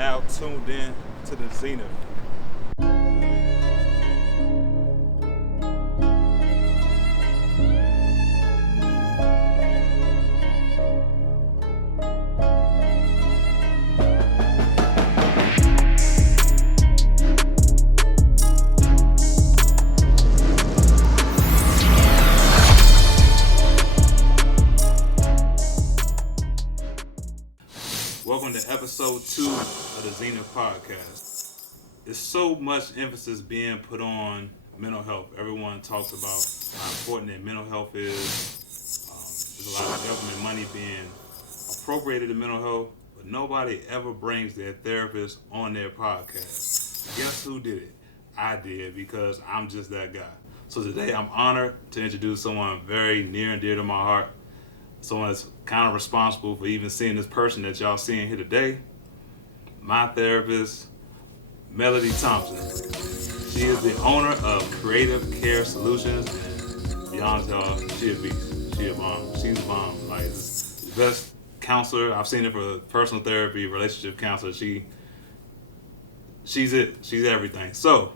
now tuned in to the Zenith. Welcome to episode 2 of the Zenith Podcast. There's so much emphasis being put on mental health. Everyone talks about how important that mental health is. There's a lot of government money being appropriated to mental health, but nobody ever brings their therapist on their podcast. Guess who did it? I did, because I'm just that guy. So today I'm honored to introduce someone very near and dear to my heart. Someone that's kind of responsible for even seeing this person that y'all seeing here today. My therapist, Melody Thompson. She is the owner of Creative Care Solutions, and to be honest, y'all, she a beast. She a bomb. She's a bomb. Like, the best counselor. I've seen her for personal therapy, relationship counselor. She's it. She's everything. So,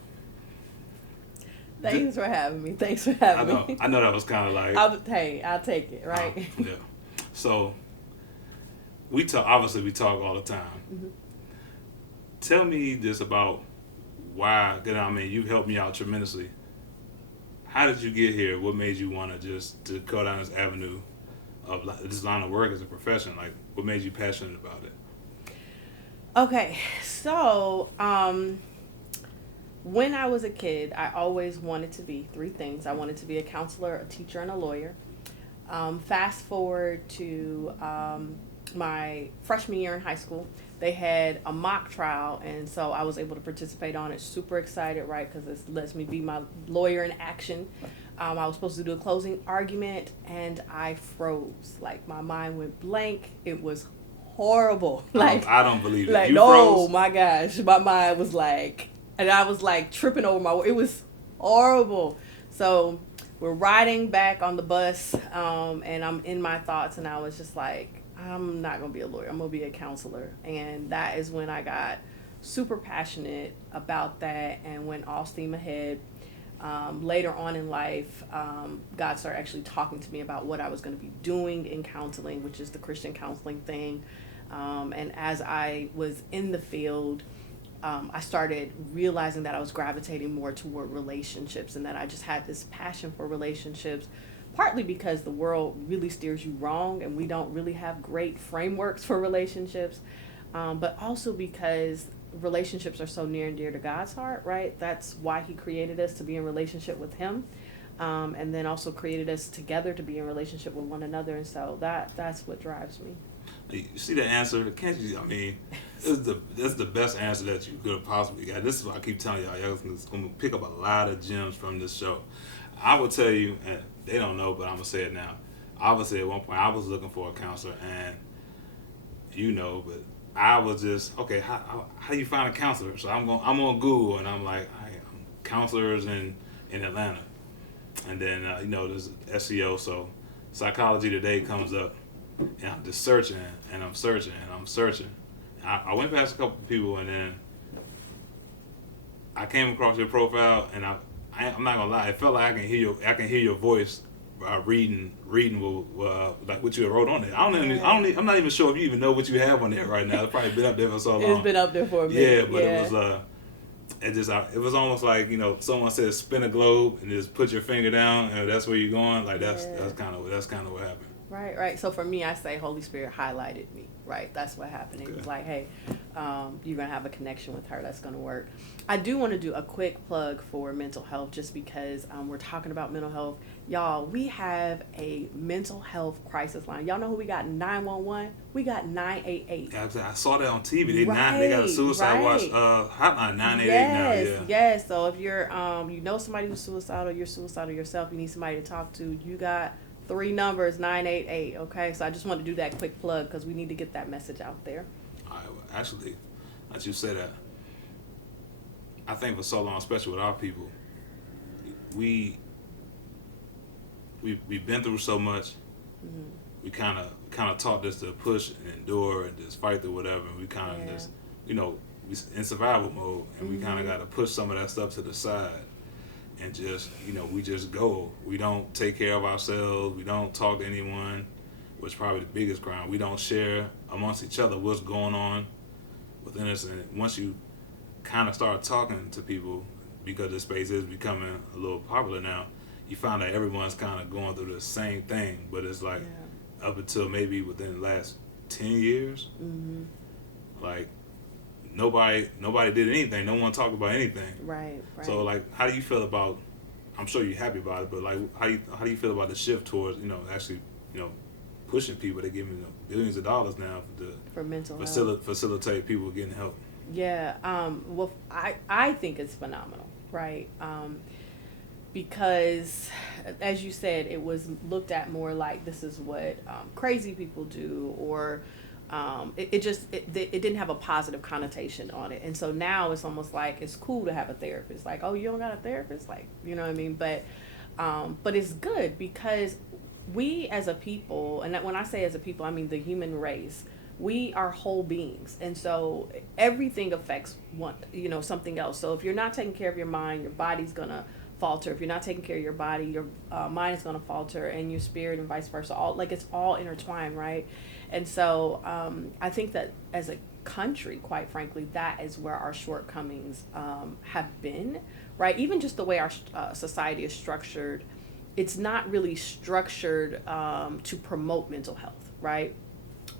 Thanks for having me. I know that was kind of like... I'll take it, right? Yeah. So, we talk all the time. Mm-hmm. Tell me just about why, because I mean, you've helped me out tremendously. How did you get here? What made you want to go down this avenue of this line of work as a profession? Like, what made you passionate about it? Okay, so, when I was a kid, I always wanted to be 3 things. I wanted to be a counselor, a teacher, and a lawyer. Fast forward to my freshman year in high school, they had a mock trial, and so I was able to participate on it. Super excited, right, because it lets me be my lawyer in action. I was supposed to do a closing argument, and I froze. Like, my mind went blank. It was horrible. Like, I don't believe it. Like, you no, froze? My gosh, my mind was like... And I was like tripping over my... It was horrible. So we're riding back on the bus, and I'm in my thoughts, and I was just like, I'm not going to be a lawyer. I'm going to be a counselor. And that is when I got super passionate about that and went all steam ahead. Later on in life, God started actually talking to me about what I was going to be doing in counseling, which is the Christian counseling thing. And as I was in the field... I started realizing that I was gravitating more toward relationships, and that I just had this passion for relationships, partly because the world really steers you wrong and we don't really have great frameworks for relationships, but also because relationships are so near and dear to God's heart, right? That's why He created us, to be in relationship with Him, and then also created us together to be in relationship with one another, and so that's what drives me. You see the answer? Can't you? I mean, that's the best answer that you could have possibly got. This is what I keep telling y'all. Y'all going to pick up a lot of gems from this show. I will tell you, and they don't know, but I'm going to say it now. Obviously, at one point, I was looking for a counselor, and but I was just, okay, how do you find a counselor? So I'm on Google, and I'm like, I'm counselors in Atlanta. And then, there's SEO, so Psychology Today comes up. And I'm just searching, and I'm searching. I went past a couple of people, and then I came across your profile, and I'm not gonna lie, it felt like I can hear your voice reading like what you wrote on there. I'm not even sure if you even know what you have on there right now. It's probably been up there for so long. It's been up there for a minute. Yeah, but it was almost like, someone said spin a globe and just put your finger down, and that's where you're going. Like that's kind of what happened. Right. So for me, I say Holy Spirit highlighted me, right? That's what happened. It was like, hey, you're going to have a connection with her. That's going to work. I do want to do a quick plug for mental health, just because we're talking about mental health. Y'all, we have a mental health crisis line. Y'all know who we got? 911. We got 988. Yeah, I saw that on TV. They got a suicide watch hotline, 988 now. Yeah. Yes. So if you're somebody who's suicidal, you're suicidal yourself, you need somebody to talk to, you got 3 numbers, 988, okay? So I just want to do that quick plug because we need to get that message out there. Actually, as you say that, I think for so long, especially with our people, we've been through so much. Mm-hmm. We kind of taught this to push and endure and just fight through whatever. And we kind of just we in survival mode, and we kind of got to push some of that stuff to the side, and just we just go. We don't take care of ourselves. We don't talk to anyone, which is probably the biggest crime. We don't share amongst each other what's going on within us. And once you kind of start talking to people, because this space is becoming a little popular now, you find that everyone's kind of going through the same thing. But it's like up until maybe within the last 10 years, like nobody did anything. No one talked about anything. Right. So like, how do you feel about? I'm sure you're happy about it, but like, how do you feel about the shift towards actually pushing people? They're giving billions of dollars now for mental health. Facilitate people getting help. Yeah. Well, I think it's phenomenal, right? Because, as you said, it was looked at more like this is what crazy people do, or it didn't have a positive connotation on it. And so now it's almost like it's cool to have a therapist. Like, oh, you don't got a therapist? Like, you know what I mean? But it's good because we as a people, and when I say as a people, I mean the human race, we are whole beings. And so everything affects something else. So if you're not taking care of your mind, your body's going to falter. If you're not taking care of your body, your mind is going to falter, and your spirit, and vice versa. It's all intertwined, right? And so I think that as a country, quite frankly, that is where our shortcomings have been, right? Even just the way our society is structured, it's not really structured to promote mental health, right?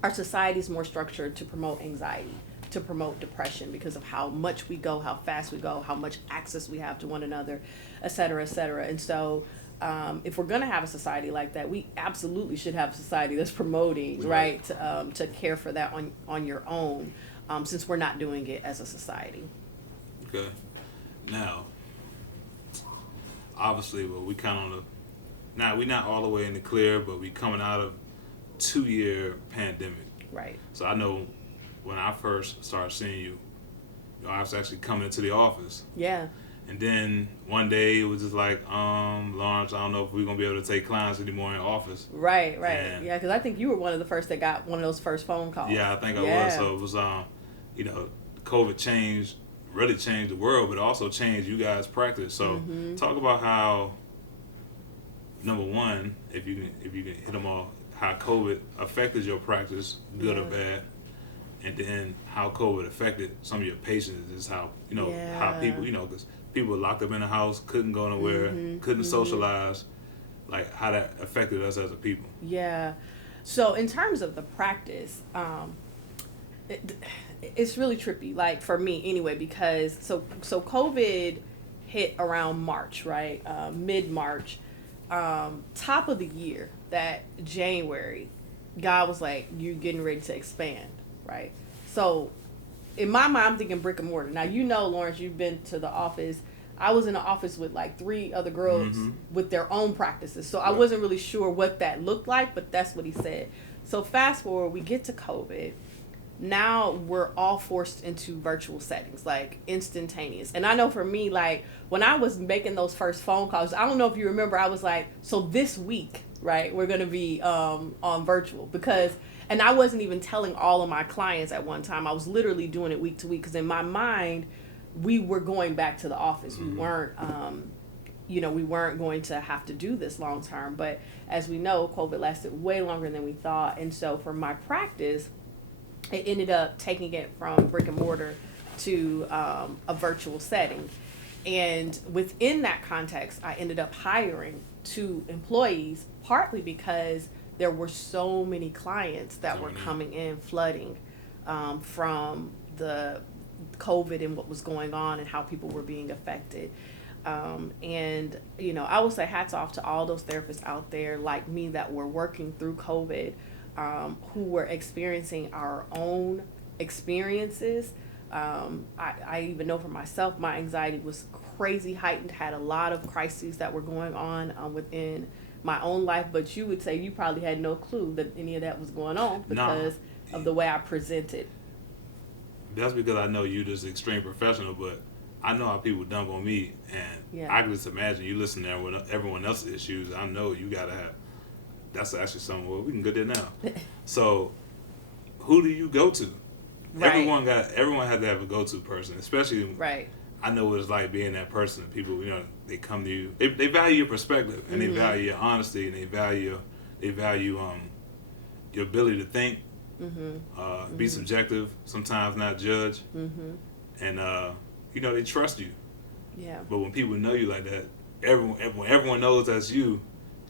Our society is more structured to promote anxiety, to promote depression, because of how much we go, how fast we go, how much access we have to one another, et cetera, et cetera. And so if we're going to have a society like that, we absolutely should have a society that's promoting, right, to care for that on your own, since we're not doing it as a society. Okay. Now, obviously, we kind of now we're not all the way in the clear, but we coming out of 2-year pandemic. Right. So I know when I first started seeing you, I was actually coming into the office. Yeah. And then one day it was just like, Lawrence, I don't know if we're going to be able to take clients anymore in office. Right. And yeah, because I think you were one of the first that got one of those first phone calls. Yeah, I think I was. So it was, COVID really changed the world, but it also changed you guys' practice. So talk about how, number one, if you can hit them all, how COVID affected your practice, good or bad, and then how COVID affected some of your patients is how people, because people were locked up in the house, couldn't go nowhere, couldn't socialize, like how that affected us as a people. Yeah. So in terms of the practice, it's really trippy, like for me anyway, because so COVID hit around March, right? Mid-March, top of the year, that January, God was like, you're getting ready to expand, right? So in my mind, I'm thinking brick and mortar. Now, Lawrence, you've been to the office. I was in the office with like 3 other girls with their own practices. So I wasn't really sure what that looked like, but that's what he said. So fast forward, we get to COVID. Now we're all forced into virtual settings, like instantaneous. And I know for me, like when I was making those first phone calls, I don't know if you remember, I was like, so this week, right, we're going to be on virtual, and I wasn't even telling all of my clients at one time. I was literally doing it week to week, because in my mind, we were going back to the office. We weren't, we weren't going to have to do this long term. But as we know, COVID lasted way longer than we thought. And so for my practice, it ended up taking it from brick and mortar to a virtual setting. And within that context, I ended up hiring 2 employees, partly because there were so many clients that were coming in, flooding from the COVID and what was going on and how people were being affected. And, I would say hats off to all those therapists out there like me that were working through COVID, who were experiencing our own experiences. I even know for myself, my anxiety was crazy heightened, had a lot of crises that were going on within my own life, but you would say you probably had no clue that any of that was going on because of the way I presented. That's because I know you just extreme professional, but I know how people dump on me, and I can just imagine you listen to everyone else's issues. I know you gotta have. That's actually something. Well, we can go there now. So, who do you go to everyone had to have a go-to person, especially. Right. I know what it's like being that person. People, they come to you. They value your perspective, and they value your honesty, and they value your ability to think, be subjective, sometimes not judge, and they trust you. Yeah. But when people know you like that, everyone knows that's you.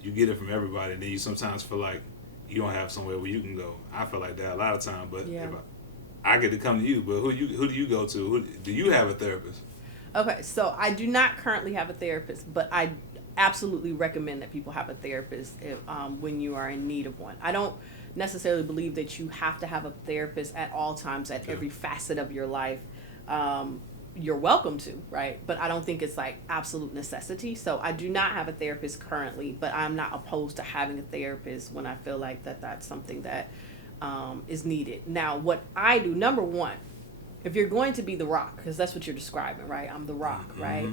You get it from everybody, and then you sometimes feel like you don't have somewhere where you can go. I feel like that a lot of times, but if I get to come to you, but who do you go to? Do you have a therapist? Okay, so I do not currently have a therapist, but I absolutely recommend that people have a therapist when you are in need of one. I don't necessarily believe that you have to have a therapist at all times, at every facet of your life. You're welcome to, right? But I don't think it's like absolute necessity. So I do not have a therapist currently, but I'm not opposed to having a therapist when I feel like that's something that is needed. Now, what I do, number one, if you're going to be the rock, because that's what you're describing, right? I'm the rock, right?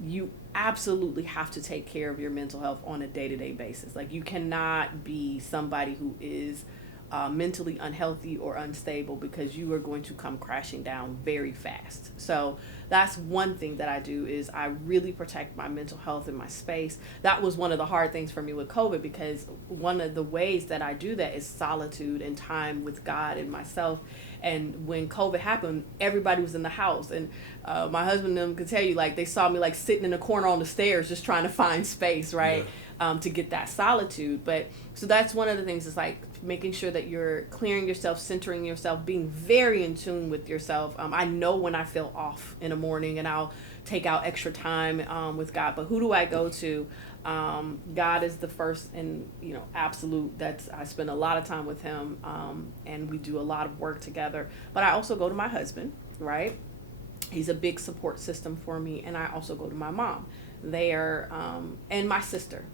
You absolutely have to take care of your mental health on a day-to-day basis. Like, you cannot be somebody who is mentally unhealthy or unstable, because you are going to come crashing down very fast. So that's one thing that I do, is I really protect my mental health and my space. That was one of the hard things for me with COVID, because one of the ways that I do that is solitude and time with God and myself. And when COVID happened, everybody was in the house, and my husband and them could tell you, like, they saw me like sitting in a corner on the stairs just trying to find space, right? To get that solitude. But so that's one of the things, is like making sure that you're clearing yourself, centering yourself, being very in tune with yourself. I know when I feel off in the morning, and I'll take out extra time with God. But who do I go to? God is the first and absolute. I spend a lot of time with him, and we do a lot of work together. But I also go to my husband, right? He's a big support system for me, and I also go to my mom. They are and my sister.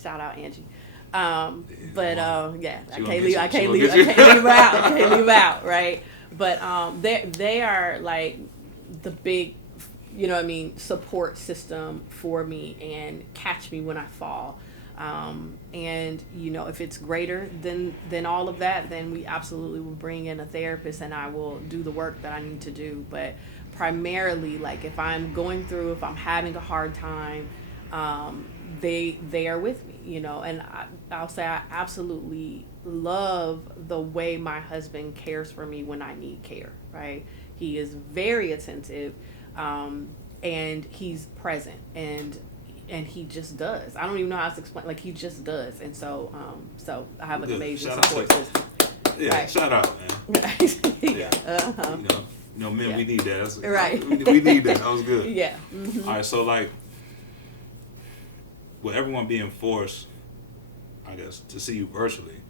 Shout out Angie. I can't leave her out, right? But they are like the big, support system for me, and catch me when I fall. And if it's greater than all of that, then we absolutely will bring in a therapist, and I will do the work that I need to do. But primarily, like, if I'm having a hard time, they are with me, and I'll say I absolutely love the way my husband cares for me when I need care, right? He is very attentive, and he's present, and he just does. I don't even know how to explain. Like, he just does. And so I have an amazing support system. Yeah, right. Shout out, man. Men, we need that. Right. We need that. That was good. Yeah. All right, so like, with everyone being forced, I guess, to see you virtually,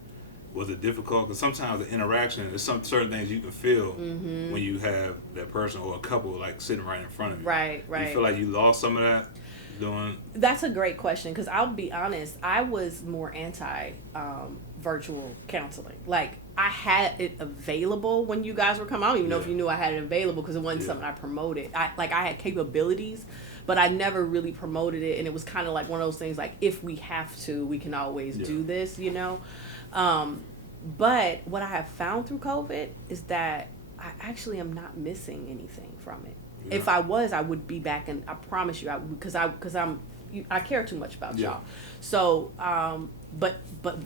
was it difficult? Because sometimes the interaction, there's some certain things you can feel when you have that person or a couple like sitting right in front of you. Right. You feel like you lost some of that doing? That's a great question, because I'll be honest, I was more anti virtual counseling. Like, I had it available when you guys were coming. I don't even know if you knew I had it available, because it wasn't something I promoted. I had capabilities, but I never really promoted it, and it was kind of like one of those things, like, if we have to, we can always do this, But what I have found through COVID is that I actually am not missing anything from it. Yeah. If I was, I would be back, and I promise you, because I care too much about y'all. So, but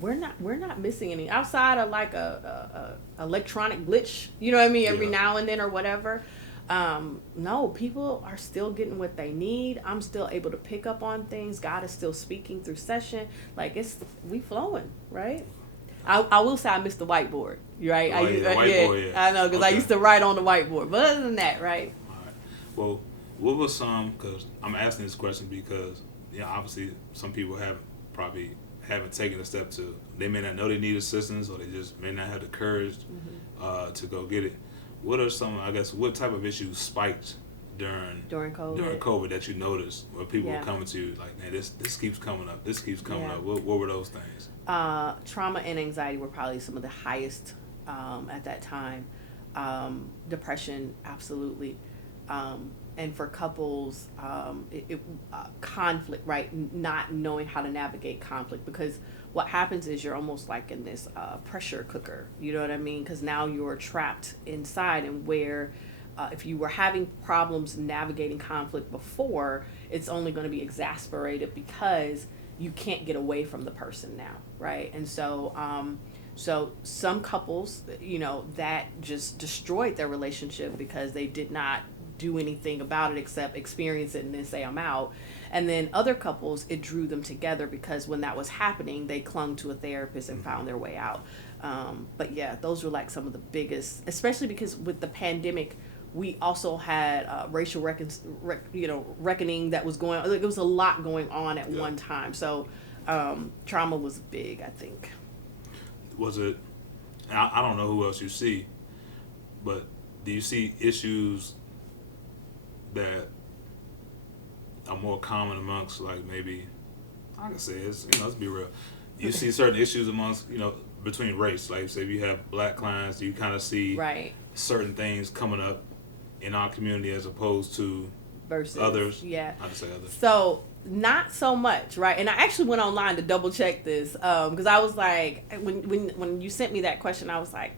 we're not missing any outside of like a electronic glitch, every now and then or whatever. No, people are still getting what they need. I'm still able to pick up on things. God is still speaking through session. Like, we flowing, right? I will say I missed the whiteboard, right? I know, because I used to write on the whiteboard. But other than that, right? All right. Well, what was because I'm asking this question because, obviously some people haven't taken a step to, they may not know they need assistance, or they just may not have the courage to go get it. What are what type of issues spiked during COVID that you noticed, where people were coming to you like, man, this keeps coming up, up? What were those things? Trauma and anxiety were probably some of the highest at that time. Depression, absolutely. And for couples, conflict, right? Not knowing how to navigate conflict, because what happens is you're almost like in this pressure cooker. You know what I mean? Because now you're trapped inside, and where if you were having problems navigating conflict before, it's only going to be exasperated because you can't get away from the person now, right? And so some couples, that just destroyed their relationship because they did not do anything about it except experience it and then say, I'm out. And then other couples, it drew them together because when that was happening, they clung to a therapist and found their way out. But yeah, those were like some of the biggest, especially because with the pandemic, we also had racial reckoning that was going on. There was a lot going on at one time. So trauma was big, I think. Was it, I don't know who else you see, but do you see issues that are more common amongst, like, maybe, I can say it's, let's be real. You see certain issues amongst, between race. Like, say if you have black clients, you kind of see certain things coming up in our community as opposed to versus others. Yeah. I just say others. So not so much, right? And I actually went online to double check this because I was like, when you sent me that question, I was like,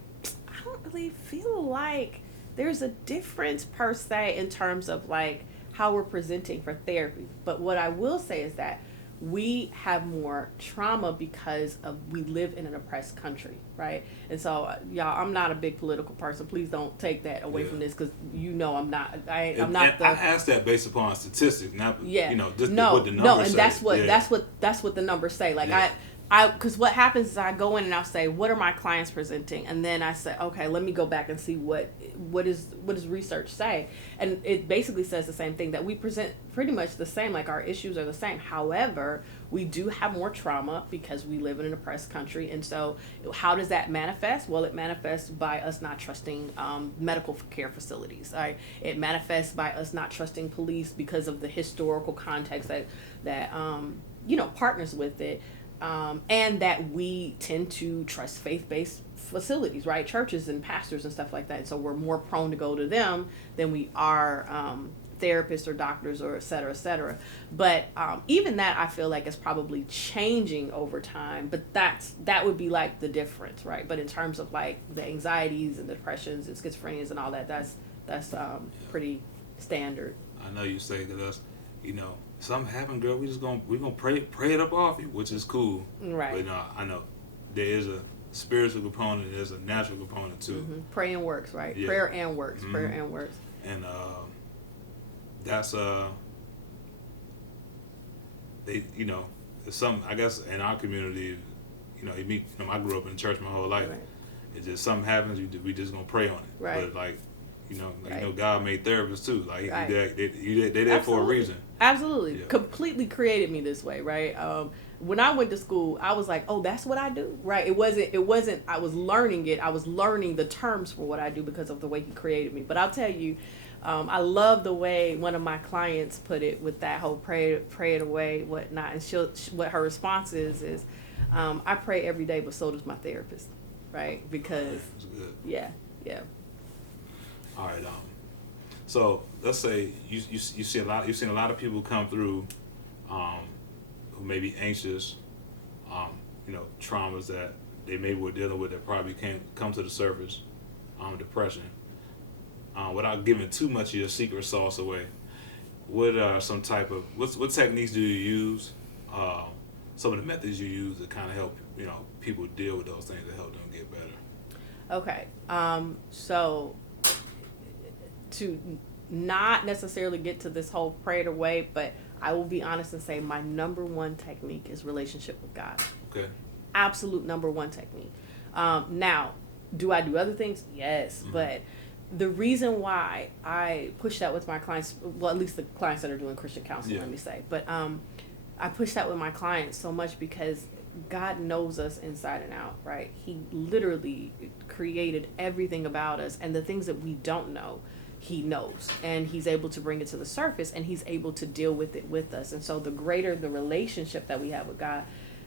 I don't really feel like there's a difference per se in terms of like how we're presenting for therapy. But what I will say is that we have more trauma because we live in an oppressed country, right? And so, y'all, I'm not a big political person. Please don't take that away from this, because I'm not. I'm not. I asked that based upon statistics, not what the numbers say. That's what the numbers say. Like because what happens is I go in and I'll say, what are my clients presenting? And then I say, okay, let me go back and see what does research say? And it basically says the same thing, that we present pretty much the same, like our issues are the same. However, we do have more trauma because we live in an oppressed country. And so how does that manifest? Well, it manifests by us not trusting medical care facilities. Right? It manifests by us not trusting police because of the historical context that partners with it. And that we tend to trust faith-based facilities, right? Churches and pastors and stuff like that. And so we're more prone to go to them than we are therapists or doctors or et cetera, et cetera. But even that, I feel like is probably changing over time. But that would be like the difference, right? But in terms of like the anxieties and depressions and schizophrenias and all that, that's pretty standard. I know you say that us, something happened, girl. We're gonna pray it up off you, which is cool. Right. But I know there is a spiritual component. There's a natural component too. Mm-hmm. Praying works, right? Yeah. Prayer and works. Mm-hmm. Prayer and works. And that's they some, I guess, in our community, I grew up in church my whole life. Right. It's just something happens, we just gonna pray on it. Right. But like. God made therapists too. Like they there Absolutely. for a reason. Absolutely, Yeah. Completely created me this way, right? When I went to school, I was like, oh, that's what I do, right? It wasn't. I was learning it. I was learning the terms for what I do because of the way he created me. But I'll tell you, I love the way one of my clients put it with that whole pray it away, whatnot. And what her response is, I pray every day, but so does my therapist, right? Because That's good. yeah. All right. So let's say you've seen a lot of people come through, who may be anxious, traumas that they maybe were dealing with that probably can't come to the surface, depression. Without giving too much of your secret sauce away, what are some type of what techniques do you use? Some of the methods you use to kind of help people deal with those things to help them get better. Okay. So to not necessarily get to this whole pray it away, but I will be honest and say my number one technique is relationship with God. Okay. Absolute number one technique. Now, do I do other things? Yes, Mm-hmm. but the reason why I push that with my clients, well, at least the clients that are doing Christian counseling, let me say, but I push that with my clients so much because God knows us inside and out, right? He literally created everything about us, and the things that we don't know, he knows, and he's able to bring it to the surface, and he's able to deal with it with us. And so the greater the relationship that we have with God,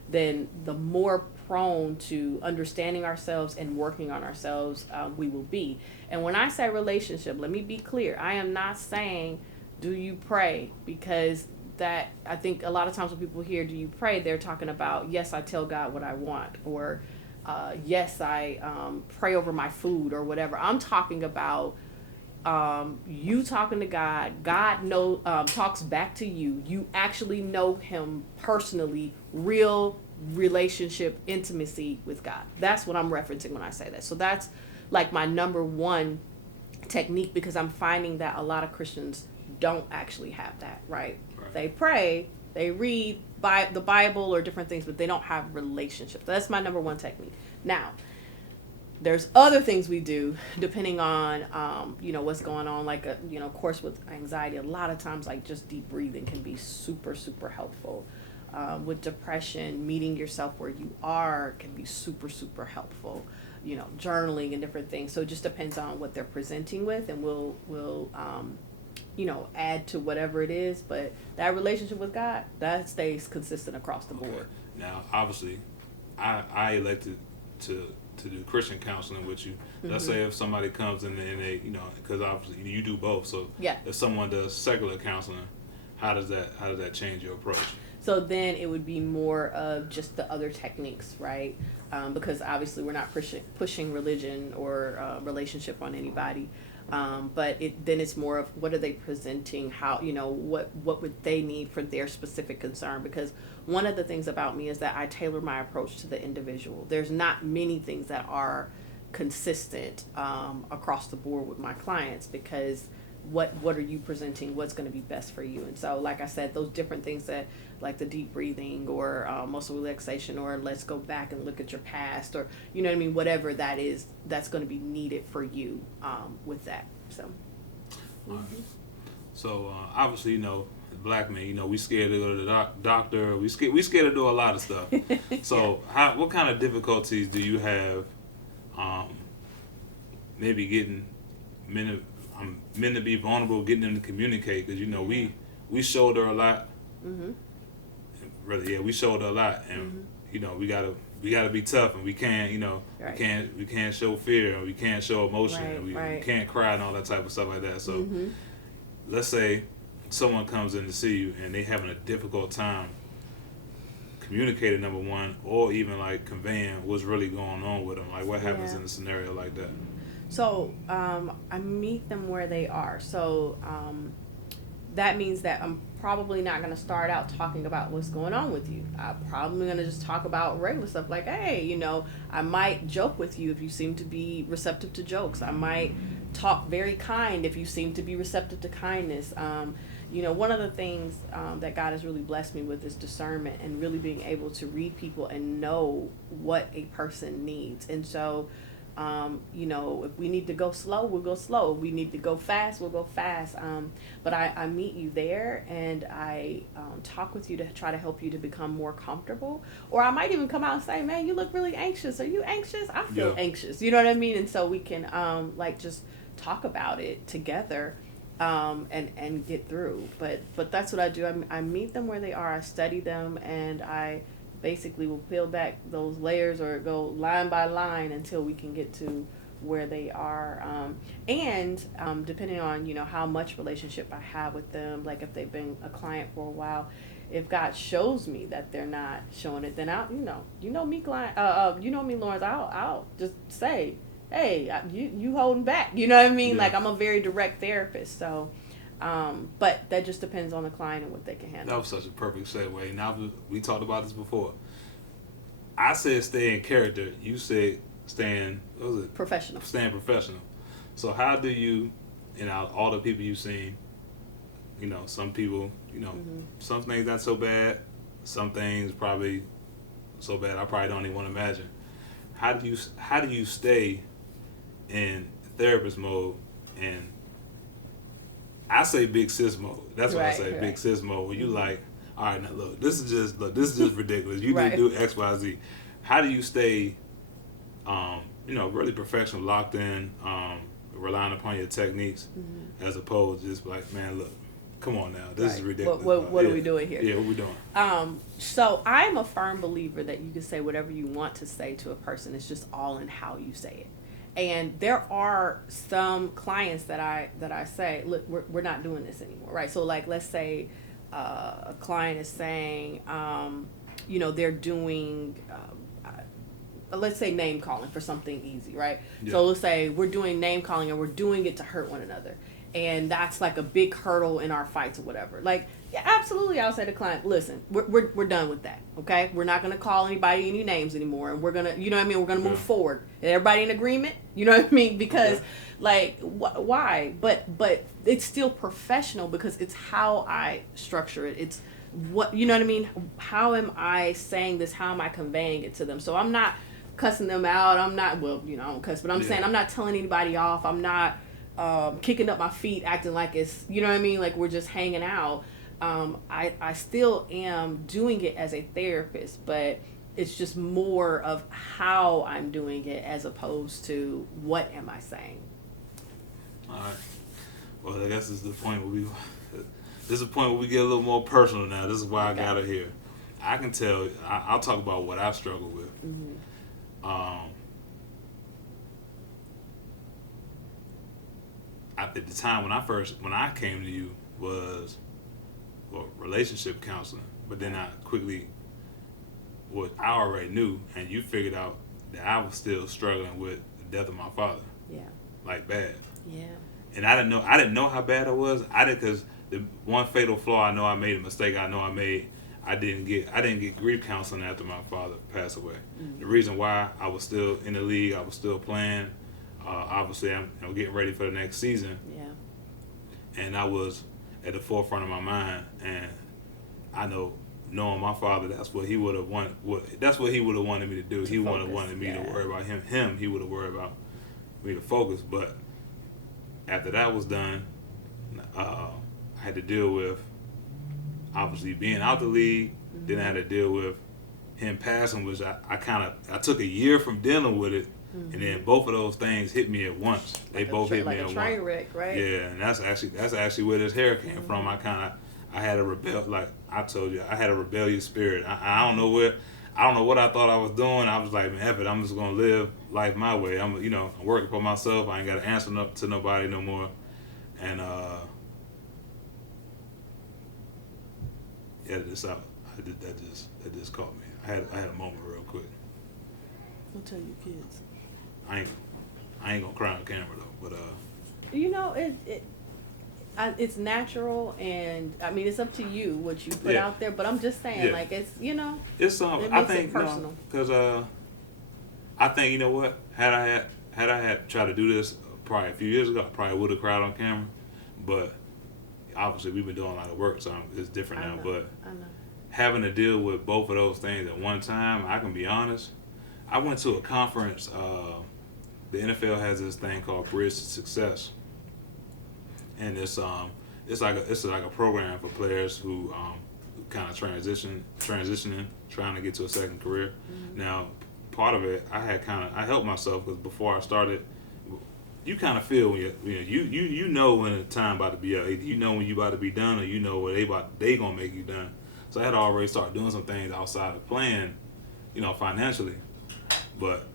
then the more prone to understanding ourselves and working on ourselves we will be. And when I say relationship, let me be clear. I am not saying, do you pray? Because that I think a lot of times when people hear, do you pray, they're talking about, yes, I tell God what I want, or yes, I pray over my food or whatever. I'm talking about you talking to God. God talks back to you. You actually know him personally, real relationship, intimacy with God. That's what I'm referencing when I say that. So that's like my number one technique, because I'm finding that a lot of Christians don't actually have that, right? They pray, they read the Bible or different things, but they don't have relationships. That's my number one technique. Now, there's other things we do depending on, what's going on. Like, of course, with anxiety, a lot of times, like, just deep breathing can be super, super helpful. With depression, meeting yourself where you are can be super, super helpful. Journaling and different things. So it just depends on what they're presenting with, and we'll add to whatever it is. But that relationship with God, that stays consistent across the board. Now, obviously, I elected to do Christian counseling with you. Let's say if somebody comes in and they, because obviously you do both. So if someone does secular counseling, how does that change your approach? So then it would be more of just the other techniques, right? Because obviously we're not pushing religion or relationship on anybody. But then it's more of what are they presenting, how, what would they need for their specific concern? Because one of the things about me is that I tailor my approach to the individual. There's not many things that are consistent across the board with my clients, because what are you presenting, what's going to be best for you? And so, like I said, those different things that, like the deep breathing or muscle relaxation, or let's go back and look at your past, or whatever that is, that's going to be needed for you with that. So so obviously, black men, we scared to go to the doctor, we scared to do a lot of stuff. So what kind of difficulties do you have maybe getting men to be vulnerable, getting them to communicate? Because we shoulder a lot. Really, we shoulder a lot, and we gotta be tough, and we can't we can't show fear, and we can't show emotion, and we can't cry and all that type of stuff like that. So let's say someone comes in to see you and they having a difficult time communicating, number one, or even like conveying what's really going on with them. Like, what happens in a scenario like that? So I meet them where they are. So that means that I'm probably not going to start out talking about what's going on with you. I'm probably going to just talk about regular stuff, like, hey, I might joke with you if you seem to be receptive to jokes. I might talk very kind if you seem to be receptive to kindness. One of the things that God has really blessed me with is discernment, and really being able to read people and know what a person needs. And so if we need to go slow, we'll go slow. If we need to go fast, we'll go fast. But I meet you there, and I talk with you to try to help you to become more comfortable. Or I might even come out and say, man, you look really anxious. Are you anxious? I feel anxious. You know what I mean? And so we can just talk about it together and get through. But that's what I do. I meet them where they are. I study them, and I basically will peel back those layers or go line by line until we can get to where they are. And depending on, how much relationship I have with them, like if they've been a client for a while, if God shows me that they're not showing it, then I'll, me, client, me, Lawrence, I'll just say, hey, you holding back. You know what I mean? Like, I'm a very direct therapist. So, but that just depends on the client and what they can handle. That was such a perfect segue. Now, we talked about this before. I said stay in character. You said staying professional. Staying professional. So how do you, all the people you've seen, some people, some things not so bad, some things probably so bad I probably don't even want to imagine. How do you stay in therapist mode, and I say big sis mode. That's what I say, big sis mode. Where you like, all right, now look, this is just ridiculous. You need to do X, Y, Z. How do you stay, really professional, locked in, relying upon your techniques, as opposed to just like, man, look, come on now, this is ridiculous. What are we doing here? Yeah, what we doing? So I'm a firm believer that you can say whatever you want to say to a person. It's just all in how you say it. And there are some clients that I say, look, we're not doing this anymore, right? So like, let's say a client is saying, they're doing, let's say name calling for something easy, right? Yeah. So let's say we're doing name calling and we're doing it to hurt one another. And that's like a big hurdle in our fights or whatever. Like, yeah, absolutely. I'll say to the client, listen, we're done with that. Okay. We're not going to call anybody any names anymore. And we're going to, you know what I mean? We're going to move forward. And everybody in agreement? You know what I mean? Because like, why? But it's still professional because it's how I structure it. It's what, you know what I mean? How am I saying this? How am I conveying it to them? So I'm not cussing them out. I'm not, well, I don't cuss, but I'm saying I'm not telling anybody off. I'm not kicking up my feet, acting like it's, you know what I mean? Like we're just hanging out. I still am doing it as a therapist, but it's just more of how I'm doing it as opposed to what am I saying. All right. Well, I guess this is the point where we get a little more personal now. This is why I got her here. I can tell, I'll talk about what I've struggled with. At the time when I came to you was relationship counseling, but then I already knew, and you figured out that I was still struggling with the death of my father. Yeah. Like bad. Yeah. And I didn't know how bad it was. Because the one fatal flaw I know I made, a mistake I know I made, I didn't get grief counseling after my father passed away. Mm-hmm. The reason why I was still in the league, I was still playing. Obviously, I'm getting ready for the next season. Yeah. And I was at the forefront of my mind, and I know, knowing my father, that's what he would have wanted. That's what he would have wanted me to do. He would have wanted me to worry about him. He would have worried about me to focus. But after that was done, I had to deal with obviously being out the league. Mm-hmm. Then I had to deal with him passing, which I took a year from dealing with it. Mm-hmm. And then both of those things hit me at once. They both hit me at once. Like a train wreck, right? Yeah, and that's actually where this hair came from. I had a like I told you, I had a rebellious spirit. I don't know what I thought I was doing. I was like, man, F it, I'm just gonna live life my way. I'm working for myself. I ain't gotta answer to nobody no more. And that just caught me. I had a moment real quick. I'll tell you kids. I ain't gonna cry on camera though, but it's natural, and I mean it's up to you what you put out there. But I'm just saying, like it's it's it makes it personal. Because I think, you know what, had I had tried to do this probably a few years ago, I probably would have cried on camera. But obviously we've been doing a lot of work, so it's different now. But having to deal with both of those things at one time, I can be honest. I went to a conference. The NFL has this thing called Bridge to Success, and it's like a program for players who kind of transitioning, trying to get to a second career. Mm-hmm. Now, part of it, I helped myself because before I started, you kind of feel when you know when the time about to be up. You know when you about to be done, or you know when they gonna make you done. So I had already started doing some things outside of playing, financially. But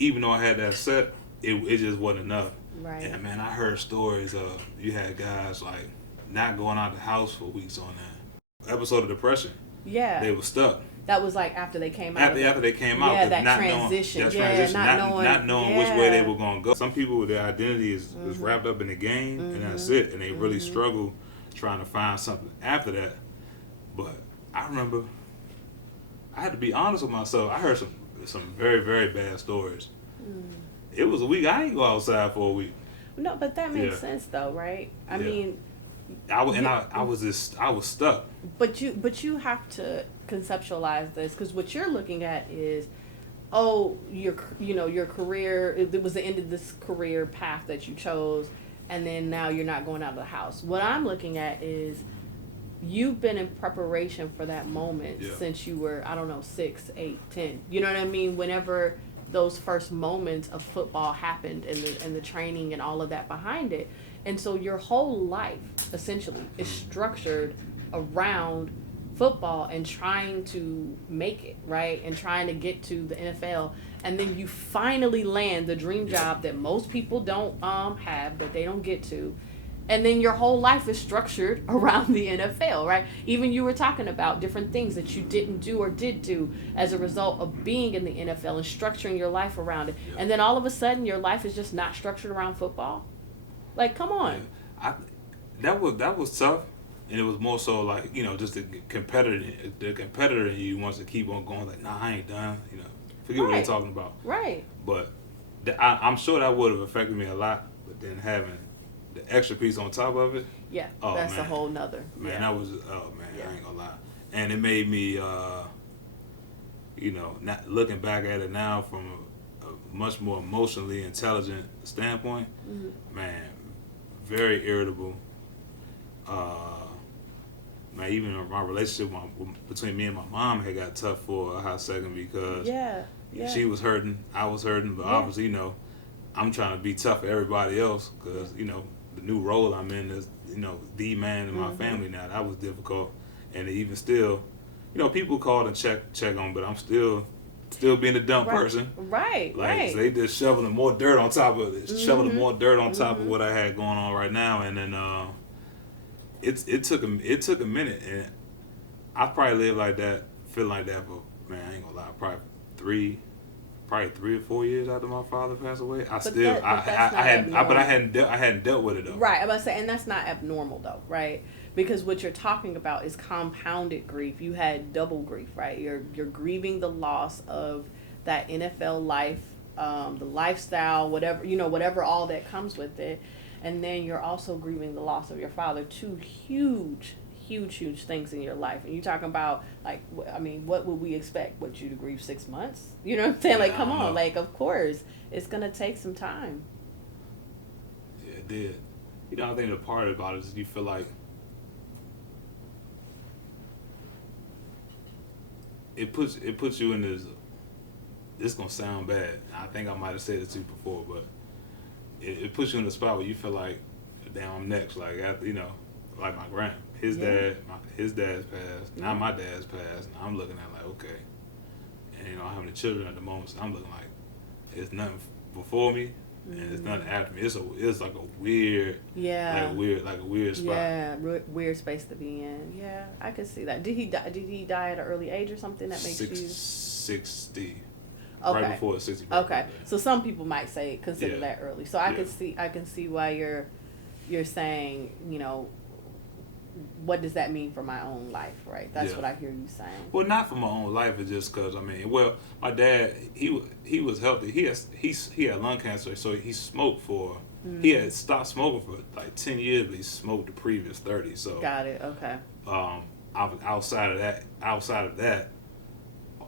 even though I had that set, it just wasn't enough. Right. And man, I heard stories of you had guys like not going out the house for weeks on that. Episode of depression. Yeah. They were stuck. That was like after they came out. After they came out. Yeah, that transition. Not knowing which way they were going to go. Some people, their identity is wrapped up in the game, and that's it. And they really struggle trying to find something after that. But I remember, I had to be honest with myself. I heard some very, very bad stories. It was a week. I didn't go outside for a week. No, but that makes sense though, right? I mean, I was stuck. But you have to conceptualize this, because what you're looking at is, your career. It was the end of this career path that you chose, and then now you're not going out of the house. What I'm looking at is, you've been in preparation for that moment since you were, 6, 8, 10. You know what I mean? Whenever those first moments of football happened, and the training and all of that behind it. And so your whole life essentially is structured around football and trying to make it, right? And trying to get to the NFL. And then you finally land the dream job that most people don't have, that they don't get to. And then your whole life is structured around the NFL, right? Even you were talking about different things that you didn't do or did do as a result of being in the NFL and structuring your life around it. Yeah. And then all of a sudden your life is just not structured around football. Like, come on. Yeah. That was tough, and it was more so like, you know, just the competitor in you wants to keep on going, like, nah, I ain't done, you know, forget what they're talking about. Right. But I'm sure that would have affected me a lot, but then having the extra piece on top of it. Yeah, oh, that's man. a whole nother. Man, that was, I ain't gonna lie. And it made me, you know, not looking back at it now from a much more emotionally intelligent standpoint, man, very irritable. Man, even my relationship between me and my mom had got tough for a hot second because she was hurting, I was hurting, but obviously, you know, I'm trying to be tough for everybody else because, you know, the new role I'm in is, you know, the man in my family now. That was difficult. And even still, you know, people called and check on, but I'm still being a dumb person. Right, like, they just shoveling more dirt on top of it. Shoveling more dirt on top of what I had going on right now. And then it took a minute. And I probably lived like that, feeling like that for, man, I ain't gonna lie, probably 3 or 4 years after my father passed away. I hadn't dealt with it though. Right, I was about to say, and that's not abnormal though, right? Because what you're talking about is compounded grief. You had double grief, right? You're grieving the loss of that NFL life, the lifestyle, whatever all that comes with it, and then you're also grieving the loss of your father. Two huge things in your life. And you're talking about, like, I mean, what would we expect? What, you to grieve 6 months? You know what I'm saying? Like, come on. Like, of course, it's going to take some time. Yeah, it did. You know, I think the part about it is you feel like it puts you in this going to sound bad. I think I might have said it to you before, but it puts you in a spot where you feel like, damn, I'm next. Like, you know, like my grand. His dad's passed. Now my dad's passed. And I'm looking at like, okay. And, you know, I'm having the children at the moment, so I'm looking like it's nothing before me and it's nothing after me. It's like a weird, like a weird spot. Yeah, weird space to be in. Yeah, I could see that. Did he die at an early age or something that makes you 60? Okay. Right before his 60th birthday. Okay, so some people might consider that early. So I can see why you're saying, you know, what does that mean for my own life, right? That's what I hear you saying. Well, not for my own life, it's just because, I mean, well, my dad, he was healthy. He had lung cancer, so he smoked for, he had stopped smoking for like 10 years, but he smoked the previous 30. So got it. Okay. Outside of that,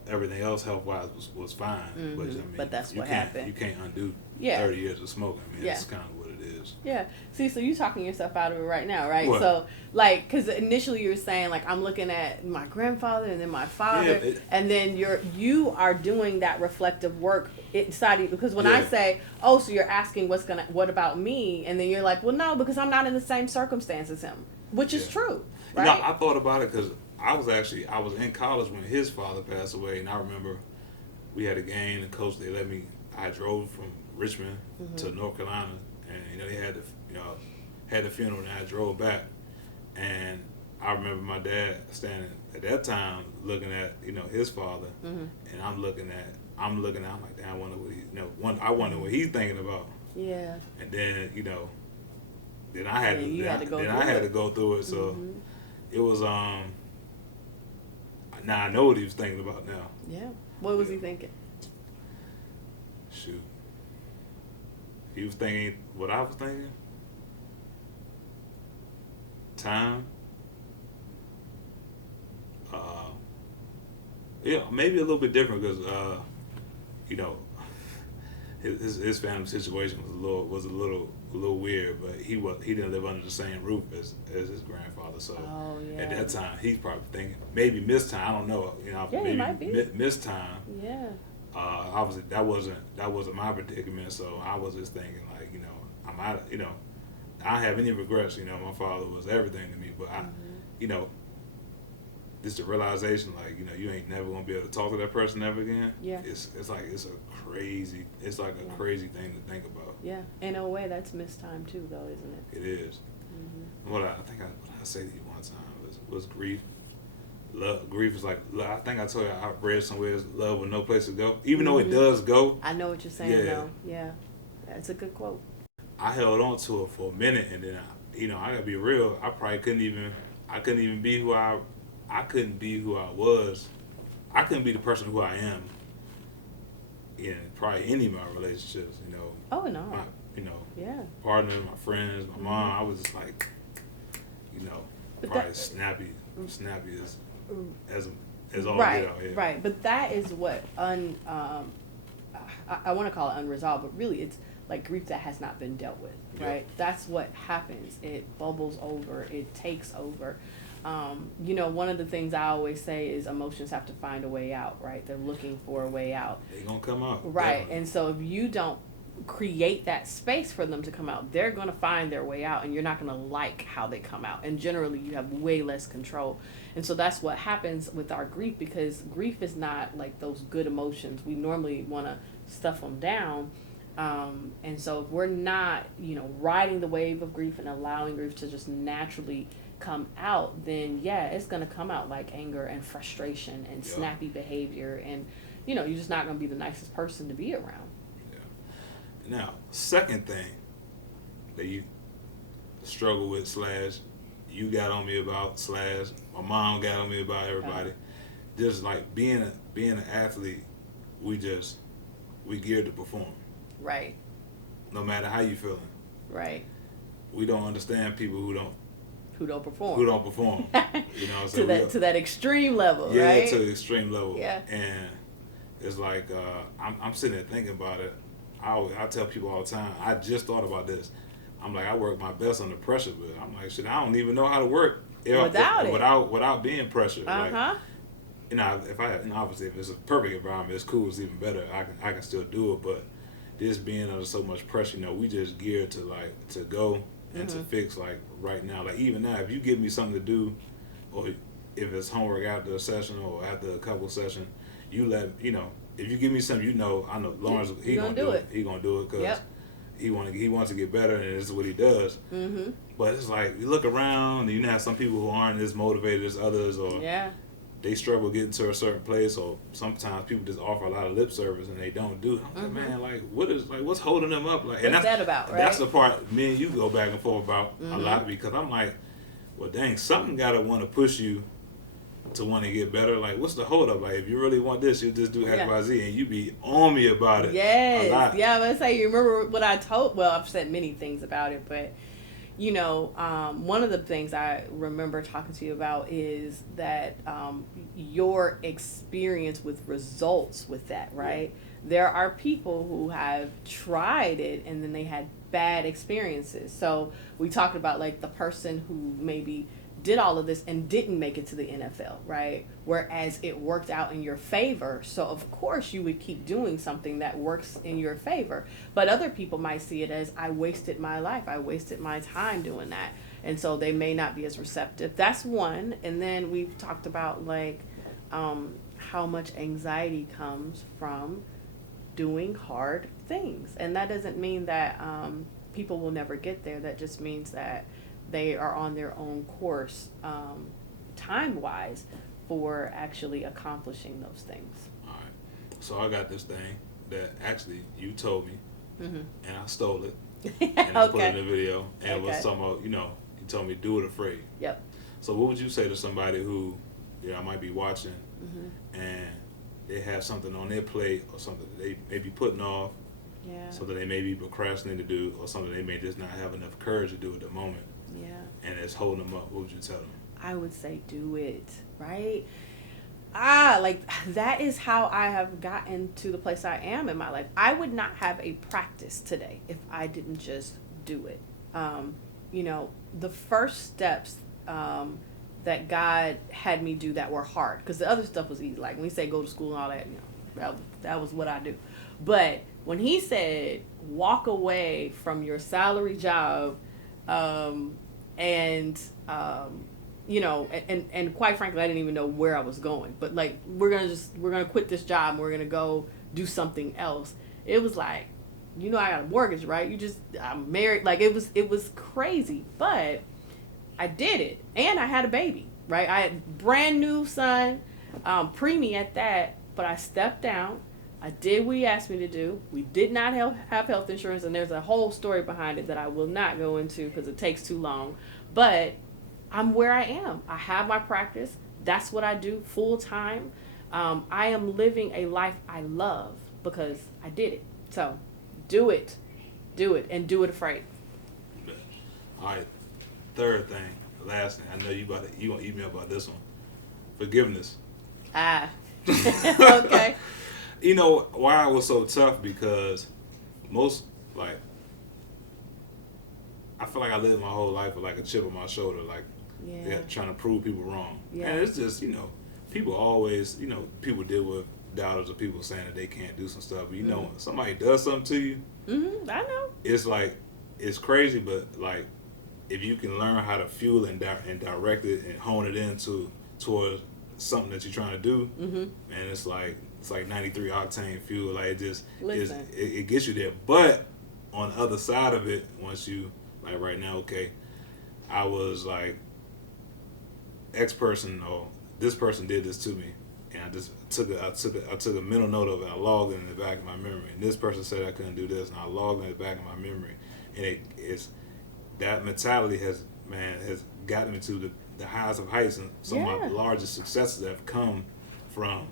everything else health wise was fine. But I mean, but that's what happened. You can't undo 30 years of smoking. I mean, that's kind of what it is. Yeah. See, so you're talking yourself out of it right now, right? What? So, like, because initially you were saying, like, I'm looking at my grandfather and then my father, and then you are doing that reflective work inside of you. Because when I say, oh, so you're asking what about me? And then you're like, well, no, because I'm not in the same circumstance as him, which is true, right? You know, I thought about it because I was in college when his father passed away, and I remember we had a game, and coach, I drove from Richmond to North Carolina, and, you know, they had the funeral, and I drove back, and I remember my dad standing at that time looking at, you know, his father, and I'm looking, I'm like, damn, I wonder what he's thinking about. Yeah. And then, you know, then I had to go through it, so it was now I know what he was thinking about now. Yeah. What was he thinking? Shoot. He was thinking what I was thinking. Time. Yeah, maybe a little bit different because, you know, his family situation was a little weird, but he didn't live under the same roof as his grandfather. So at that time, he's probably thinking maybe miss time. I don't know. You know, maybe might be. Miss time. Yeah. Obviously, that wasn't my predicament. So I was just thinking, like, you know, I'm out. You know, I don't have any regrets. You know, my father was everything to me, but you know, just the realization, like, you ain't never gonna be able to talk to that person ever again. Yeah. It's like a crazy thing to think about. Yeah. In a way, that's missed time too, though, isn't it? It is. Mm-hmm. What I said to you one time was grief. Love, grief is like, I think I told you, I read somewhere, is love with no place to go. Even though it does go. I know what you're saying, though. Yeah. That's a good quote. I held on to it for a minute, and then, I gotta be real, I probably couldn't even be who I couldn't be who I was. I couldn't be the person who I am in probably any of my relationships, Oh, no. My, partner, my friends, my mom. I was just like, probably snappy as all right, get out here. Right. But that is what I want to call it unresolved, but really it's like grief that has not been dealt with, right? Yep. That's what happens. It bubbles over. It takes over. One of the things I always say is emotions have to find a way out, right? They're looking for a way out. They're going to come out. Right. Definitely. And so if you don't create that space for them to come out, they're going to find their way out, and you're not going to like how they come out. And generally you have way less control. And so that's what happens with our grief, because grief is not like those good emotions. We normally want to stuff them down. And so if we're not, riding the wave of grief and allowing grief to just naturally come out, then it's going to come out like anger and frustration and snappy behavior, and you're just not going to be the nicest person to be around. Now, second thing that you struggle with / you got on me about / my mom got on me about, everybody, just like being an athlete, we geared to perform. Right. No matter how you feeling. Right. We don't understand people who don't perform. You know what I'm saying? to that extreme level, right? Yeah, to the extreme level. Yeah. And it's like I'm sitting there thinking about it. I tell people all the time, I just thought about this. I'm like, I work my best under pressure, but I'm like, shit, I don't even know how to work without being pressured. Uh-huh. Like, obviously if it's a perfect environment, it's cool, it's even better. I can still do it, but this being under so much pressure, we just geared to go and to fix like right now. Like even now, if you give me something to do, or if it's homework after a session or after a couple sessions, if you give me something, I know Lawrence, he gonna do it. He gonna do it because he wants to get better, and this is what he does. Mm-hmm. But it's like you look around, and you have some people who aren't as motivated as others, or they struggle getting to a certain place, or sometimes people just offer a lot of lip service and they don't do it. I'm like, man, what's holding them up? Like, what's that about, right? That's the part me and you go back and forth about a lot, because I'm like, well, dang, something gotta want to push you to want to get better. Like, what's the hold up? Like, if you really want this, you just do X, Y, Z, and you be on me about it. Yes. A lot. Yeah, let's say you remember what I told. Well, I've said many things about it, but one of the things I remember talking to you about is that your experience with results with that, right? There are people who have tried it and then they had bad experiences. So we talked about like the person who maybe did all of this and didn't make it to the NFL, right? Whereas it worked out in your favor. So of course you would keep doing something that works in your favor. But other people might see it as, I wasted my life. I wasted my time doing that. And so they may not be as receptive. That's one. And then we've talked about like how much anxiety comes from doing hard things. And that doesn't mean that people will never get there. That just means that they are on their own course, time-wise, for actually accomplishing those things. All right. So I got this thing that actually you told me, and I stole it, and I put it in the video, and it was talking about, you told me do it afraid. Yep. So what would you say to somebody who, might be watching, and they have something on their plate or something that they may be putting off, something they may be procrastinating to do, or something they may just not have enough courage to do at the moment. Yeah. And it's holding them up. What would you tell them? I would say do it, right? Like that is how I have gotten to the place I am in my life. I would not have a practice today if I didn't just do it. The first steps that God had me do that were hard, because the other stuff was easy. Like when we say go to school and all that, that was what I do. But when he said walk away from your salary job, you know, and quite frankly, I didn't even know where I was going. But like, we're gonna quit this job and we're gonna go do something else. It was like, you know, I got a mortgage, right? I'm married. Like, it was crazy, but I did it, and I had a baby, right? I had brand new son, preemie at that, but I stepped down. I did what he asked me to do. We did not have health insurance, and there's a whole story behind it that I will not go into because it takes too long. But I'm where I am. I have my practice. That's what I do full time. I am living a life I love because I did it. So do it, and do it afraid. All right. Third thing, the last thing. I know you gonna email about this one. Forgiveness. Okay. You know why it was so tough? Because most, like, I feel like I lived my whole life with like a chip on my shoulder, like trying to prove people wrong. Yeah. And it's just, you know, people always, you know, people deal with doubters or people saying that they can't do some stuff. But you know, when somebody does something to you, I know. It's like, it's crazy, but like, if you can learn how to fuel and direct it and hone it towards something that you're trying to do, and it's like 93 octane fuel. Like, it gets you there. But on the other side of it, once you, like, right now, okay, I was like, X person or this person did this to me, and I just took a mental note of it. I logged it in the back of my memory, and this person said I couldn't do this, and I logged it in the back of my memory, and it's that mentality has gotten me to the highest of heights, and some of my largest successes have come from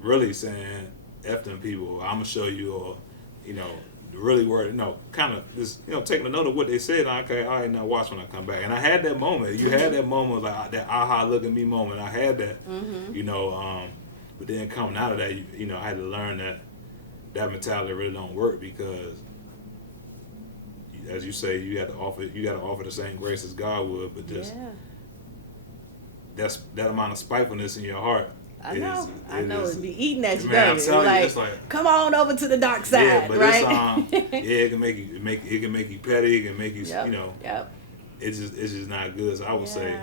really saying F them people, I'm gonna show you, or, you know, really worried, you know, kind of just, you know, taking a note of what they said. Okay, all right, now watch when I come back. And I had that moment. You had that moment, like that aha, look at me moment. I had that, you know. But then coming out of that, you know, I had to learn that mentality really don't work, because, as you say, you got to offer the same grace as God would. But just that amount of spitefulness in your heart. I know. It'd be eating at you, man, don't it? It's like, come on over to the dark side, yeah, but right? It can make you petty. It can make you, you know. Yep. It's just not good. So I would say,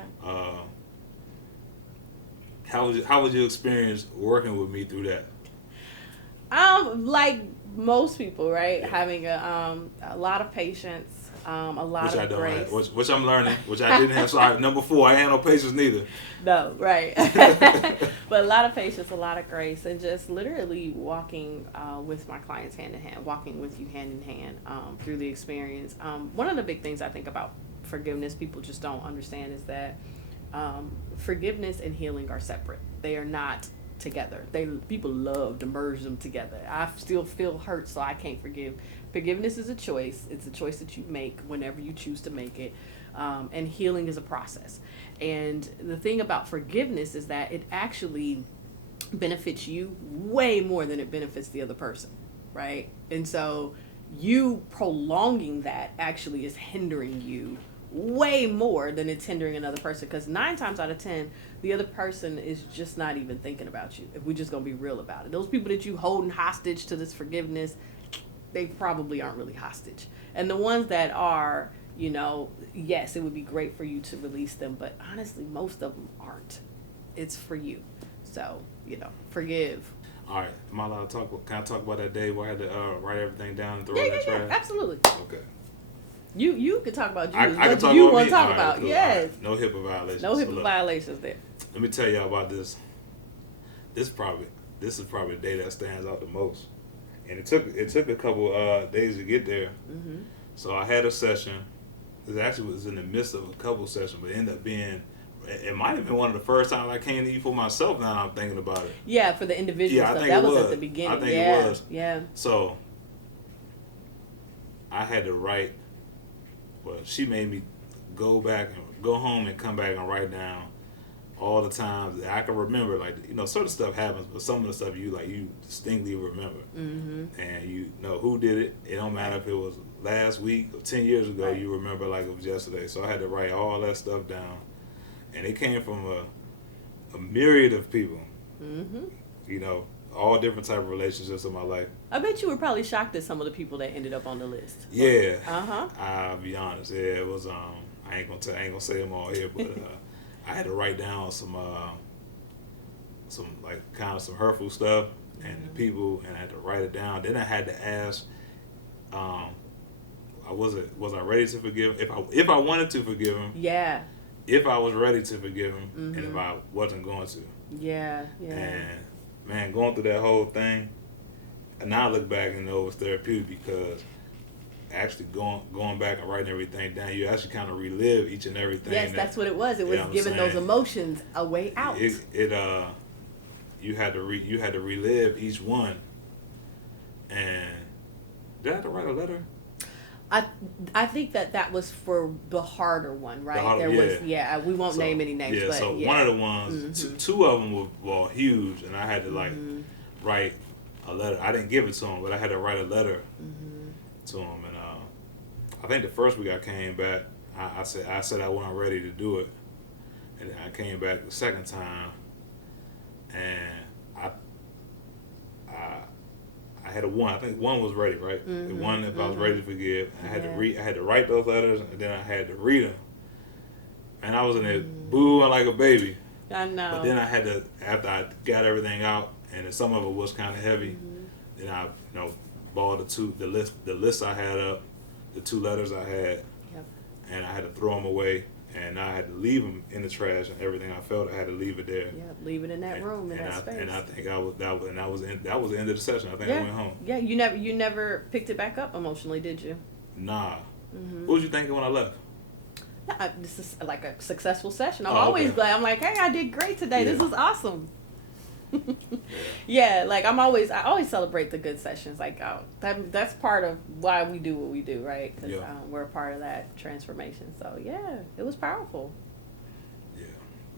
how was your experience working with me through that? Like most people, right? Having a lot of patience. A lot of grace. Which I'm learning, which I didn't have. So number 4, I ain't no patience neither. No, right. But a lot of patience, a lot of grace, and just literally walking with my clients hand in hand, walking with you hand in hand through the experience. One of the big things I think about forgiveness, people just don't understand, is that forgiveness and healing are separate. They are not together. People love to merge them together. I still feel hurt, so I can't forgive. Forgiveness is a choice. It's a choice that you make whenever you choose to make it. And healing is a process. And the thing about forgiveness is that it actually benefits you way more than it benefits the other person, right? And so you prolonging that actually is hindering you way more than it's hindering another person, because 9 times out of 10 the other person is just not even thinking about you, if we're just gonna be real about it. Those people that you holding hostage to this forgiveness, they probably aren't really hostage. And the ones that are, you know, yes, it would be great for you to release them, but honestly most of them aren't. It's for you. So, you know, forgive. All right, am I allowed to talk? Can I talk about that day where I had to write everything down and throw it in the trash? Absolutely. Okay. You could talk about you. I can talk you about want me? to talk All about. Cool. Yes. Right. No HIPAA violations. No HIPAA violations there. Let me tell y'all about this. This is probably the day that stands out the most. And it took a couple days to get there. Mm-hmm. So I had a session. It actually was in the midst of a couple sessions, but it ended up being, it might have been one of the first times I came to you for myself. Now I'm thinking about it. Yeah, for the individual stuff. That was at the beginning. I think it was. Yeah. So I had to write. Well, she made me go home and come back and write down all the times that I can remember. Like, you know, certain stuff happens, but some of the stuff you distinctly remember. Mm-hmm. And you know who did it. It don't matter if it was last week or 10 years ago. Right. You remember like it was yesterday. So I had to write all that stuff down. And it came from a myriad of people. Mm-hmm. You know, all different type of relationships in my life. I bet you were probably shocked at some of the people that ended up on the list. Yeah. I'll be honest. Yeah, it was I ain't gonna say them all here, but I had to write down some like kind of some hurtful stuff and the people, and I had to write it down. Then I had to ask, was I ready to forgive? If I wanted to forgive him, Yeah. if I was ready to forgive him, and if I wasn't going to. Yeah. And man, going through that whole thing, and now I look back and know it was therapeutic because actually going back and writing everything down, you actually kind of relive each and everything. Yes, that's what it was. It was giving those emotions a way out. You had to relive each one. And did I have to write a letter? I think that was for the harder one, right? We won't name any names, but so one of the ones, two of them were huge, and I had to write a letter. I didn't give it to him, but I had to write a letter to him. And I think the first week I came back, I said I wasn't ready to do it, and then I came back the second time, and I had I think one was ready, right? The one, if I was ready to forgive, I had to write those letters, and then I had to read them. And I was in there booing like a baby. I know. But then I had to, after I got everything out, and some of it was kind of heavy, then I, balled the list I had up, the 2 letters I had, and I had to throw them away. And I had to leave them in the trash, and everything I felt, I had to leave it there. Yeah, leave it in that room, in that space. And I think that was the end of the session. I think I went home. Yeah, you never picked it back up emotionally, did you? Nah. What was you thinking when I left? This is like a successful session. I'm always glad. I'm like, hey, I did great today. Yeah. This was awesome. Yeah, like I always celebrate the good sessions. Like that's part of why we do what we do, right? Because we're a part of that transformation. So yeah, it was powerful. Yeah,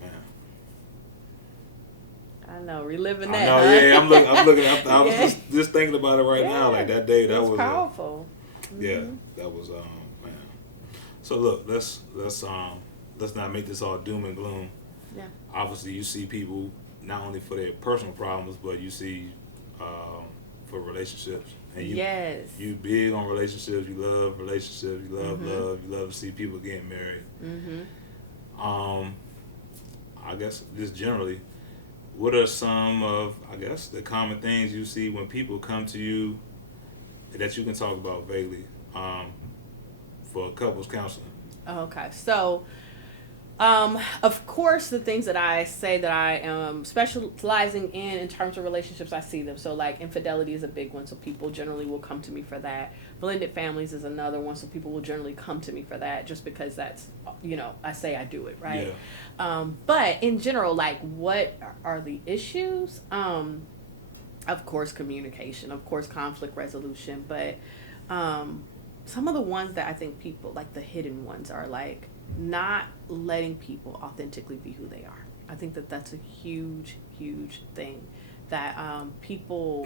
man. I know, reliving that. I know, huh? I'm looking. I was just thinking about it right now. Like that day, that was powerful. Yeah, that was man. So look, let's not make this all doom and gloom. Yeah. Obviously, you see people not only for their personal problems, but you see for relationships. And you big on relationships. You love relationships. You love love. You love to see people getting married. I guess just generally, what are some of the common things you see when people come to you that you can talk about vaguely for couples counseling? Okay, so. Of course, the things that I say that I am specializing in terms of relationships, I see them. So like infidelity is a big one. So people generally will come to me for that. Blended families is another one. So people will generally come to me for that just because that's, I say I do it, right? Yeah. But in general, like what are the issues? Of course, communication, of course, conflict resolution. But some of the ones that I think people, like the hidden ones, are like, not letting people authentically be who they are. I think that that's a huge, huge thing that people,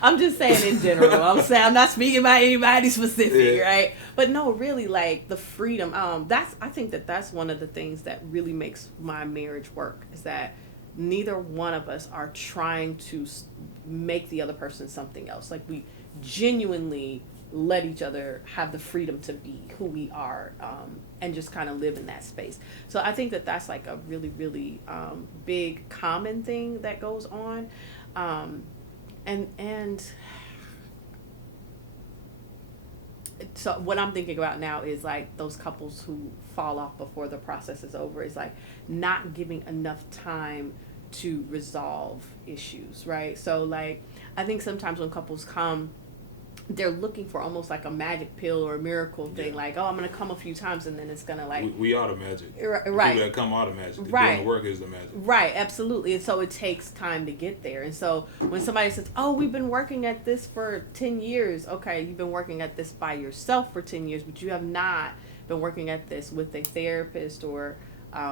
I'm just saying in general, I'm not speaking about anybody specific, right? But no, really like the freedom, I think that that's one of the things that really makes my marriage work, is that neither one of us are trying to make the other person something else. Like we genuinely let each other have the freedom to be who we are, and just kind of live in that space. So I think that that's like a really, really big common thing that goes on. And so what I'm thinking about now is like those couples who fall off before the process is over, is like not giving enough time to resolve issues, right? So like I think sometimes when couples come, they're looking for almost like a magic pill or a miracle thing, like, oh, I'm going to come a few times and then it's going to like... We are the magic. Right. The people that come are the magic. Doing the work is the magic. Right, absolutely. And so it takes time to get there. And so when somebody says, oh, we've been working at this for 10 years. Okay, you've been working at this by yourself for 10 years, but you have not been working at this with a therapist or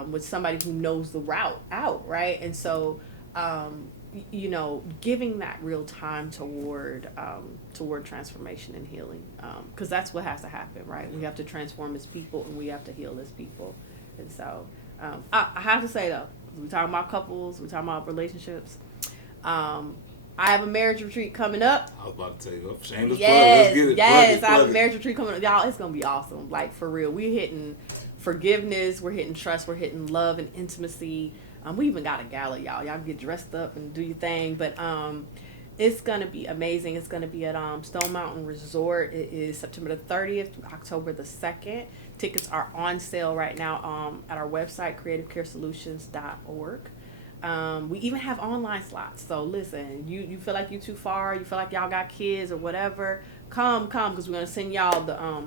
with somebody who knows the route out, right? And so... giving that real time toward transformation and healing, because that's what has to happen, right? We have to transform as people and we have to heal as people. And so I have to say though, we talking about couples, we talking about relationships, I have a marriage retreat coming up. I was about to tell you, shameless Yes, plug. Let's get it. yes, Plug I it, have a marriage retreat coming up. Y'all, it's going to be awesome. Like, for real. We're hitting forgiveness. We're hitting trust. We're hitting love and intimacy. We even got a gala, y'all. Y'all get dressed up and do your thing. But it's going to be amazing. It's going to be at Stone Mountain Resort. It is September the 30th through October the 2nd. Tickets are on sale right now at our website, creativecaresolutions.org. We even have online slots. So listen, you feel like you too far, you feel like y'all got kids or whatever, come, because we're going to send y'all the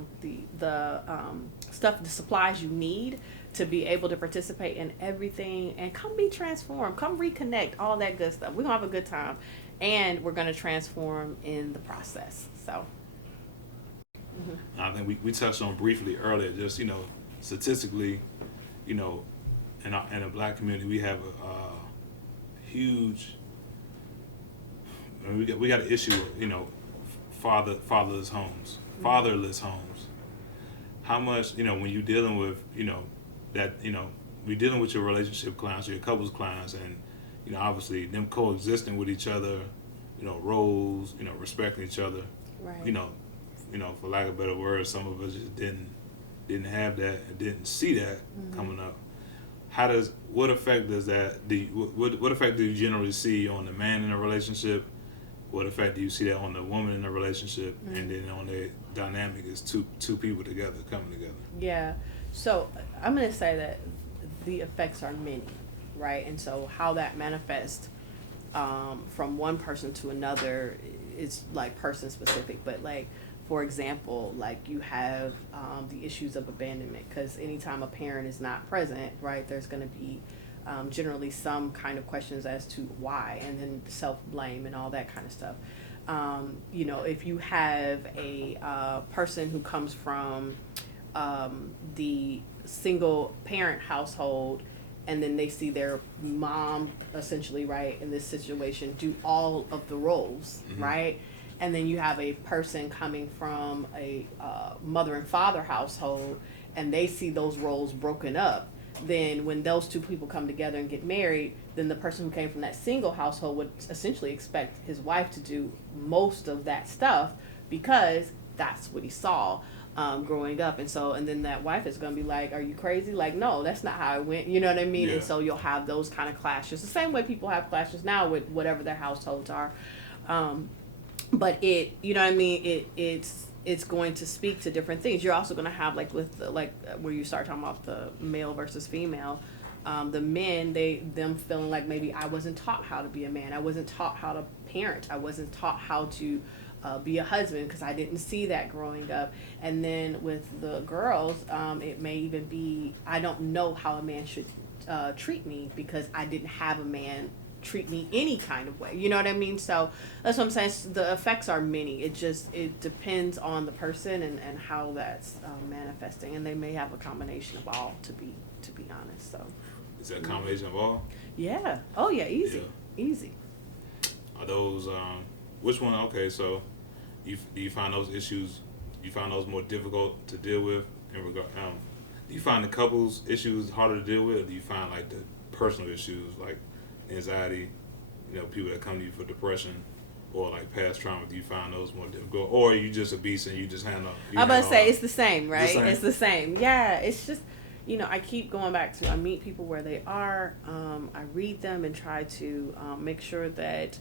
stuff, the supplies you need to be able to participate in everything, and come be transformed, come reconnect, all that good stuff. We're going to have a good time, and we're going to transform in the process. So I think we touched on briefly earlier, just, statistically, in the Black community, we have a huge, we got an issue of, fatherless homes. How much, when you're dealing with, we're dealing with your relationship clients, your couples clients, and, obviously them coexisting with each other, roles, respecting each other, right. For lack of better words, some of us just didn't have that and didn't see that coming up. What effect does that what effect do you generally see on the man in a relationship? What effect do you see that on the woman in a relationship, and then on the dynamic is two people together coming together? Yeah. So I'm going to say that the effects are many, right? And so how that manifests from one person to another is like person specific, but like, for example, like you have the issues of abandonment, because anytime a parent is not present, right, there's going to be generally some kind of questions as to why, and then self-blame and all that kind of stuff. If you have a person who comes from the single parent household, and then they see their mom essentially, right, in this situation do all of the roles, right? And then you have a person coming from a mother and father household, and they see those roles broken up. Then when those two people come together and get married, then the person who came from that single household would essentially expect his wife to do most of that stuff, because that's what he saw growing up. And then that wife is going to be like, are you crazy? Like, no, that's not how it went. You know what I mean? Yeah. And so you'll have those kind of clashes. The same way people have clashes now with whatever their households are. But it, you know what I mean? It's going to speak to different things. You're also going to have where you start talking about the male versus female, the men, them feeling like maybe I wasn't taught how to be a man. I wasn't taught how to parent. I wasn't taught how to be a husband, because I didn't see that growing up. And then with the girls, it may even be, I don't know how a man should treat me, because I didn't have a man treat me any kind of way. You know what I mean? So that's what I'm saying. The effects are many. It depends on the person and how that's manifesting. And they may have a combination of all, to be honest. So is that a combination of all? Yeah. Oh yeah, easy. Yeah. Easy. Are those which one? Okay, so do you find those issues, you find those more difficult to deal with in regard, do you find the couples issues harder to deal with, or do you find like the personal issues like anxiety, people that come to you for depression or like past trauma, do you find those more difficult, or are you just a beast and you just handle? I'm about to say it's the same, right? It's the same. Yeah, it's just, I keep going back to, I meet people where they are. I read them and try to make sure that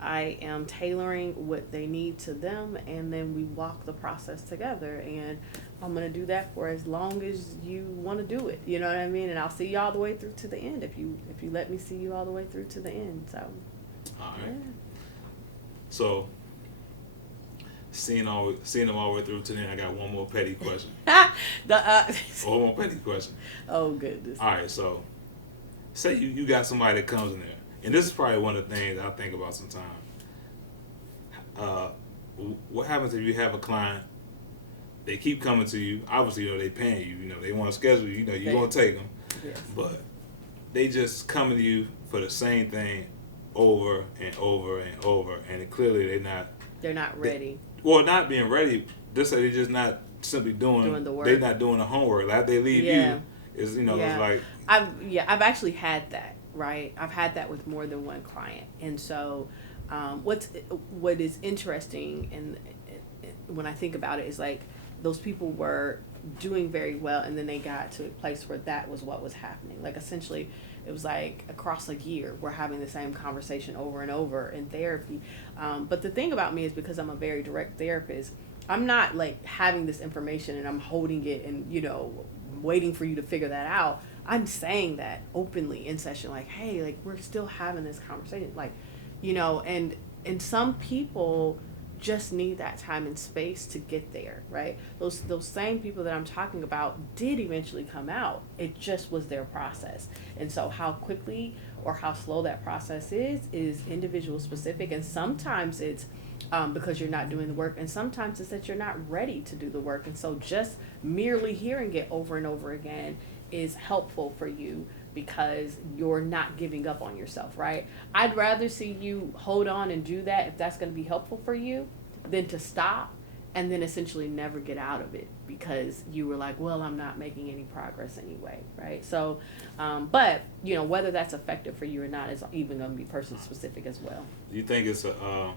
I am tailoring what they need to them, and then we walk the process together. And I'm going to do that for as long as you want to do it. You know what I mean? And I'll see you all the way through to the end if you let me see you all the way through to the end. So, all right. Yeah. So, seeing them all the way through to the end, I got one more petty question. One more petty question. Oh, goodness. All right, so say you got somebody that comes in there, and this is probably one of the things I think about sometimes. What happens if you have a client, they keep coming to you, obviously, they paying you, they want to schedule you, you want to take them, yes. But they just coming to you for the same thing over and over and over, and clearly they're not ready. Not being ready, they're just not simply doing the work. They're not doing the homework. Like they leave you, it's it's like I've actually had that, right? I've had that with more than one client, and so what is interesting, and when I think about it, is like those people were doing very well, and then they got to a place where that was what was happening. Like essentially, it was like across a year, we're having the same conversation over and over in therapy. But the thing about me is, because I'm a very direct therapist, I'm not like having this information and I'm holding it and, waiting for you to figure that out. I'm saying that openly in session, like, hey, like we're still having this conversation, like, and some people just need that time and space to get there, right? Those same people that I'm talking about did eventually come out. It just was their process. And so how quickly or how slow that process is individual specific. And sometimes it's because you're not doing the work, and sometimes it's that you're not ready to do the work. And so just merely hearing it over and over again is helpful for you, because you're not giving up on yourself, right? I'd rather see you hold on and do that if that's going to be helpful for you, than to stop and then essentially never get out of it because you were like, well, I'm not making any progress anyway, right? So, but, whether that's effective for you or not is even going to be person specific as well. Do you think it's a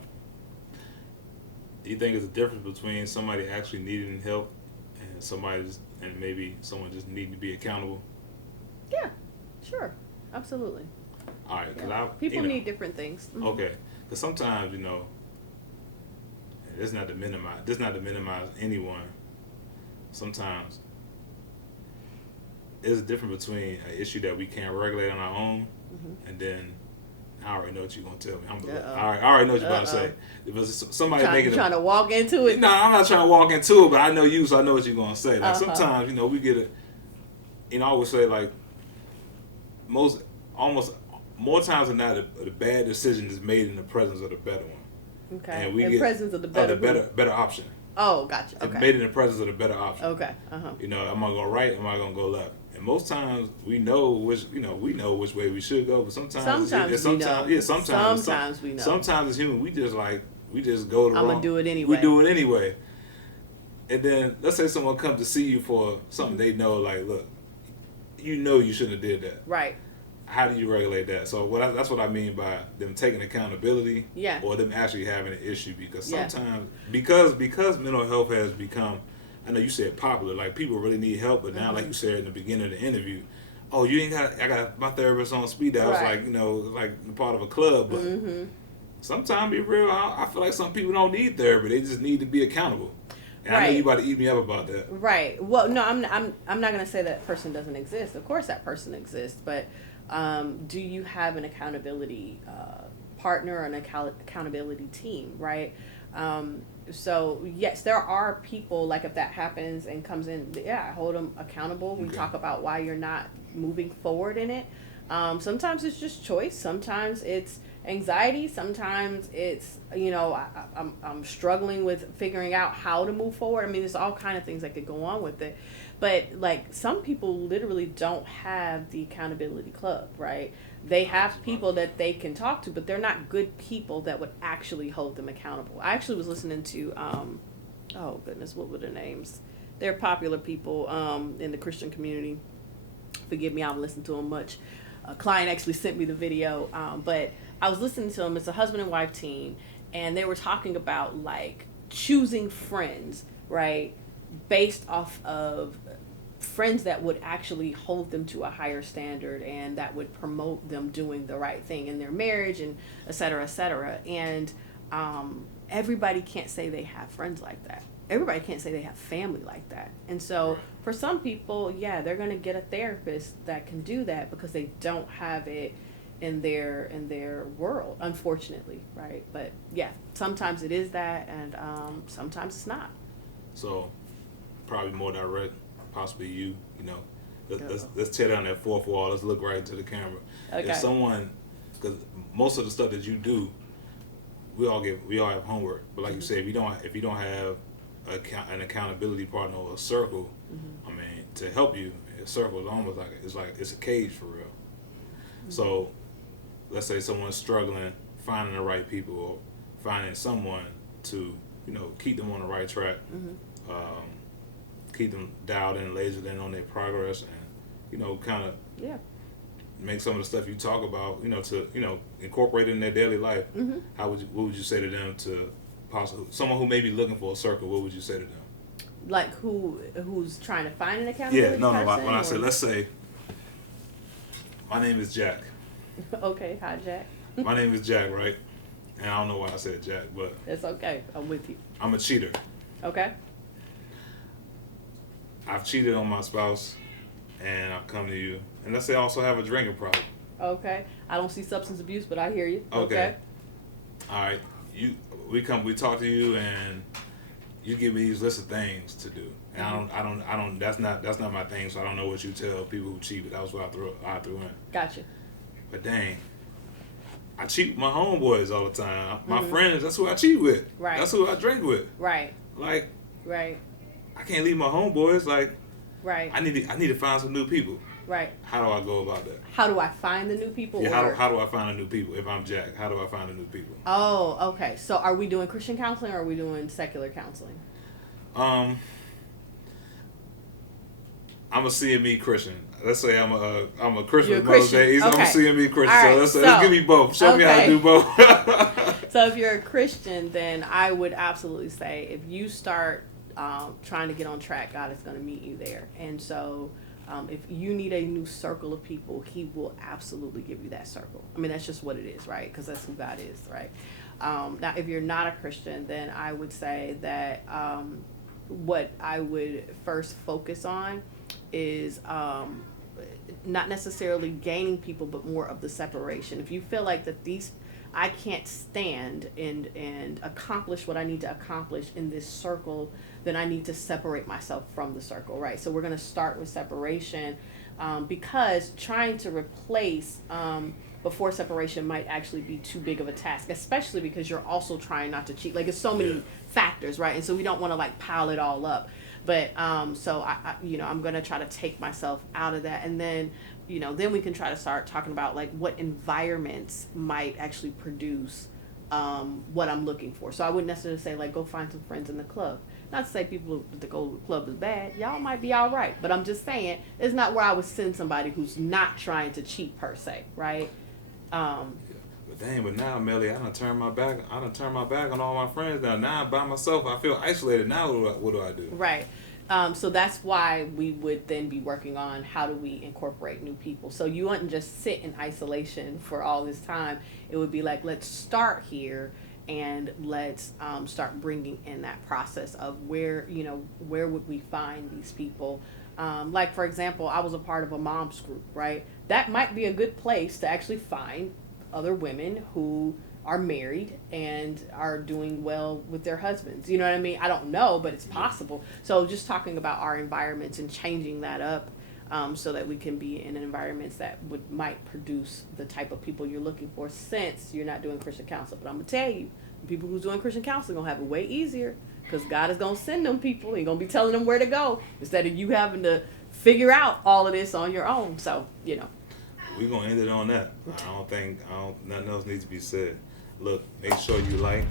difference between somebody actually needing help and maybe someone just needing to be accountable? Yeah, sure, absolutely. All right, because people need different things. Mm-hmm. Okay, because sometimes this not to minimize anyone. Sometimes there's a difference between an issue that we can't regulate on our own, mm-hmm. and then I already know what you're gonna tell me. I already know what you're about to say. If it's somebody trying to walk into it. No, I'm not trying to walk into it, but I know you, so I know what you're gonna say. Like sometimes, we get it. I always say like almost more times than not, the bad decision is made in the presence of the better one. Okay. And we in get presence of the better option. Oh, gotcha. Okay. It's made in the presence of the better option. Okay. Am I going right? Am I going to go left? And most times we know which way we should go, but sometimes we know. Yeah, sometimes we know. Sometimes as human, we just go the wrong. I'm gonna do it anyway. We do it anyway. And then let's say someone comes to see you for something they know, like, look, you shouldn't have did that. Right. How do you regulate that? So that's what I mean by them taking accountability, yeah. or them actually having an issue. Because sometimes, because mental health has become, I know you said popular, like people really need help, but now, mm-hmm. like you said in the beginning of the interview, I got my therapist on speed dial. Right. It's like part of a club, but mm-hmm. sometimes, be real, I feel like some people don't need therapy; they just need to be accountable. And right. I know you about to eat me up about that. Right. Well, no, I'm not going to say that person doesn't exist. Of course, that person exists, but. Do you have an accountability partner or an accountability team, right? So yes, there are people, like if that happens and comes in, I hold them accountable. We talk about why you're not moving forward in it. Sometimes it's just choice. Sometimes it's anxiety. Sometimes it's, I'm struggling with figuring out how to move forward. I mean, there's all kind of things that could go on with it. But like some people literally don't have the accountability club, right? They have people that they can talk to, but they're not good people that would actually hold them accountable. I actually was listening to, oh goodness, what were their names? They're popular people in the Christian community. Forgive me, I haven't listened to them much. A client actually sent me the video, but I was listening to them. It's a husband and wife team, and they were talking about like choosing friends, right? Based off of friends that would actually hold them to a higher standard and that would promote them doing the right thing in their marriage and et cetera, et cetera. And everybody can't say they have friends like that. Everybody can't say they have family like that. And so for some people, they're going to get a therapist that can do that because they don't have it in their world, unfortunately, right? But sometimes it is that, and sometimes it's not. So probably more direct, possibly you. Let's tear down that fourth wall. Let's look right into the camera. Okay. If someone, because most of the stuff that you do, we all have homework. But like mm-hmm. you said, if you don't have an accountability partner or a circle, mm-hmm. I mean, to help you, a circle is almost like it's a cage for real. Mm-hmm. So let's say someone's struggling finding the right people or finding someone to keep them on the right track. Mm-hmm. Keep them dialed in, lasered in on their progress, and kind of make some of the stuff you talk about, to incorporate it in their daily life, Mm-hmm. What would you say to them to possibly someone who may be looking for a circle? What would you say to them? Like who's trying to find an accountability Yeah, no. person, When I say, let's say, my name is Jack. Okay, hi Jack. My name is Jack, right? And I don't know why I said Jack, but It's okay. I'm with you. I'm a cheater. Okay. I've cheated on my spouse, and I've come to you. And let's say I also have a drinking problem. Okay. I don't see substance abuse, but I hear you. Okay. All right. We talk to you, and you give me these list of things to do. And I don't. That's not my thing. So I don't know what you tell people who cheat. But that was what I threw in. Gotcha. But dang, I cheat with my homeboys all the time. My friends. That's who I cheat with. Right. That's who I drink with. Right. Like. Right. I can't leave my homeboys. Like. Right. I need to find some new people. Right. How do I go about that? How do I find the new people? Yeah, how do I find the new people? If I'm Jack, how do I find the new people? Oh, okay. So are we doing Christian counseling or are we doing secular counseling? I'm a CME Christian. Let's say I'm a Christian You're a with most Christian. days. Okay. I'm a CME Christian. All right, So let's give me both. Show me how to do both. So if you're a Christian, then I would absolutely say if you start trying to get on track, God is going to meet you there. And so if you need a new circle of people, he will absolutely give you that circle. I mean, that's just what it is, right? Because that's who God is, right? Now, if you're not a Christian, then I would say that what I would first focus on is not necessarily gaining people, but more of the separation. If you feel like that I can't stand and accomplish what I need to accomplish in this circle, then I need to separate myself from the circle, right? So we're going to start with separation because trying to replace before separation might actually be too big of a task, especially because you're also trying not to cheat. Like, it's so many factors, right? And so we don't want to like pile it all up. But so I I'm going to try to take myself out of that, and then then we can try to start talking about like what environments might actually produce what I'm looking for. So I wouldn't necessarily say like go find some friends in the club. Not to say people that go to the club is bad. Y'all might be all right, but I'm just saying it's not where I would send somebody who's not trying to cheat per se, right? But dang, but now, Melly, I done turned my back on all my friends. Now I'm by myself. I feel isolated. Now what do I do? Right. So that's why we would then be working on how do we incorporate new people. So you wouldn't just sit in isolation for all this time. It would be like, let's start here and let's start bringing in that process of where would we find these people. Like, for example, I was a part of a mom's group, right? That might be a good place to actually find other women who are married and are doing well with their husbands. You know what I mean? I don't know, but it's possible. So just talking about our environments and changing that up so that we can be in environments that might produce the type of people you're looking for, since you're not doing Christian counseling. But I'm going to tell you, the people who's doing Christian counseling are going to have it way easier, because God is going to send them people. He's going to be telling them where to go instead of you having to figure out all of this on your own. So, We're going to end it on that. Nothing else needs to be said. Look, make sure you like,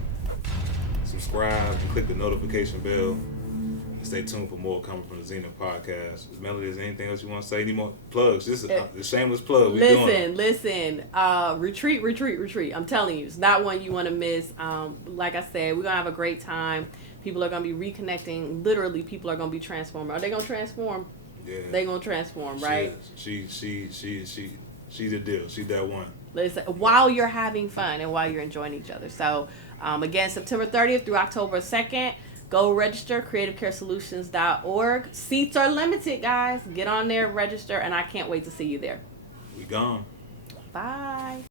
subscribe, and click the notification bell. And stay tuned for more coming from the Zenith Podcast. Melody, is there anything else you want to say? Any more plugs? This is a shameless plug. Listen. Retreat. I'm telling you, it's not one you want to miss. Like I said, we're going to have a great time. People are going to be reconnecting. Literally, people are going to be transformed. Are they going to transform? Yeah. They're going to transform, right? She the deal. She that one. Listen, while you're having fun and while you're enjoying each other. So, again, September 30th through October 2nd, go register, creativecaresolutions.org. Seats are limited, guys. Get on there, register, and I can't wait to see you there. We gone. Bye.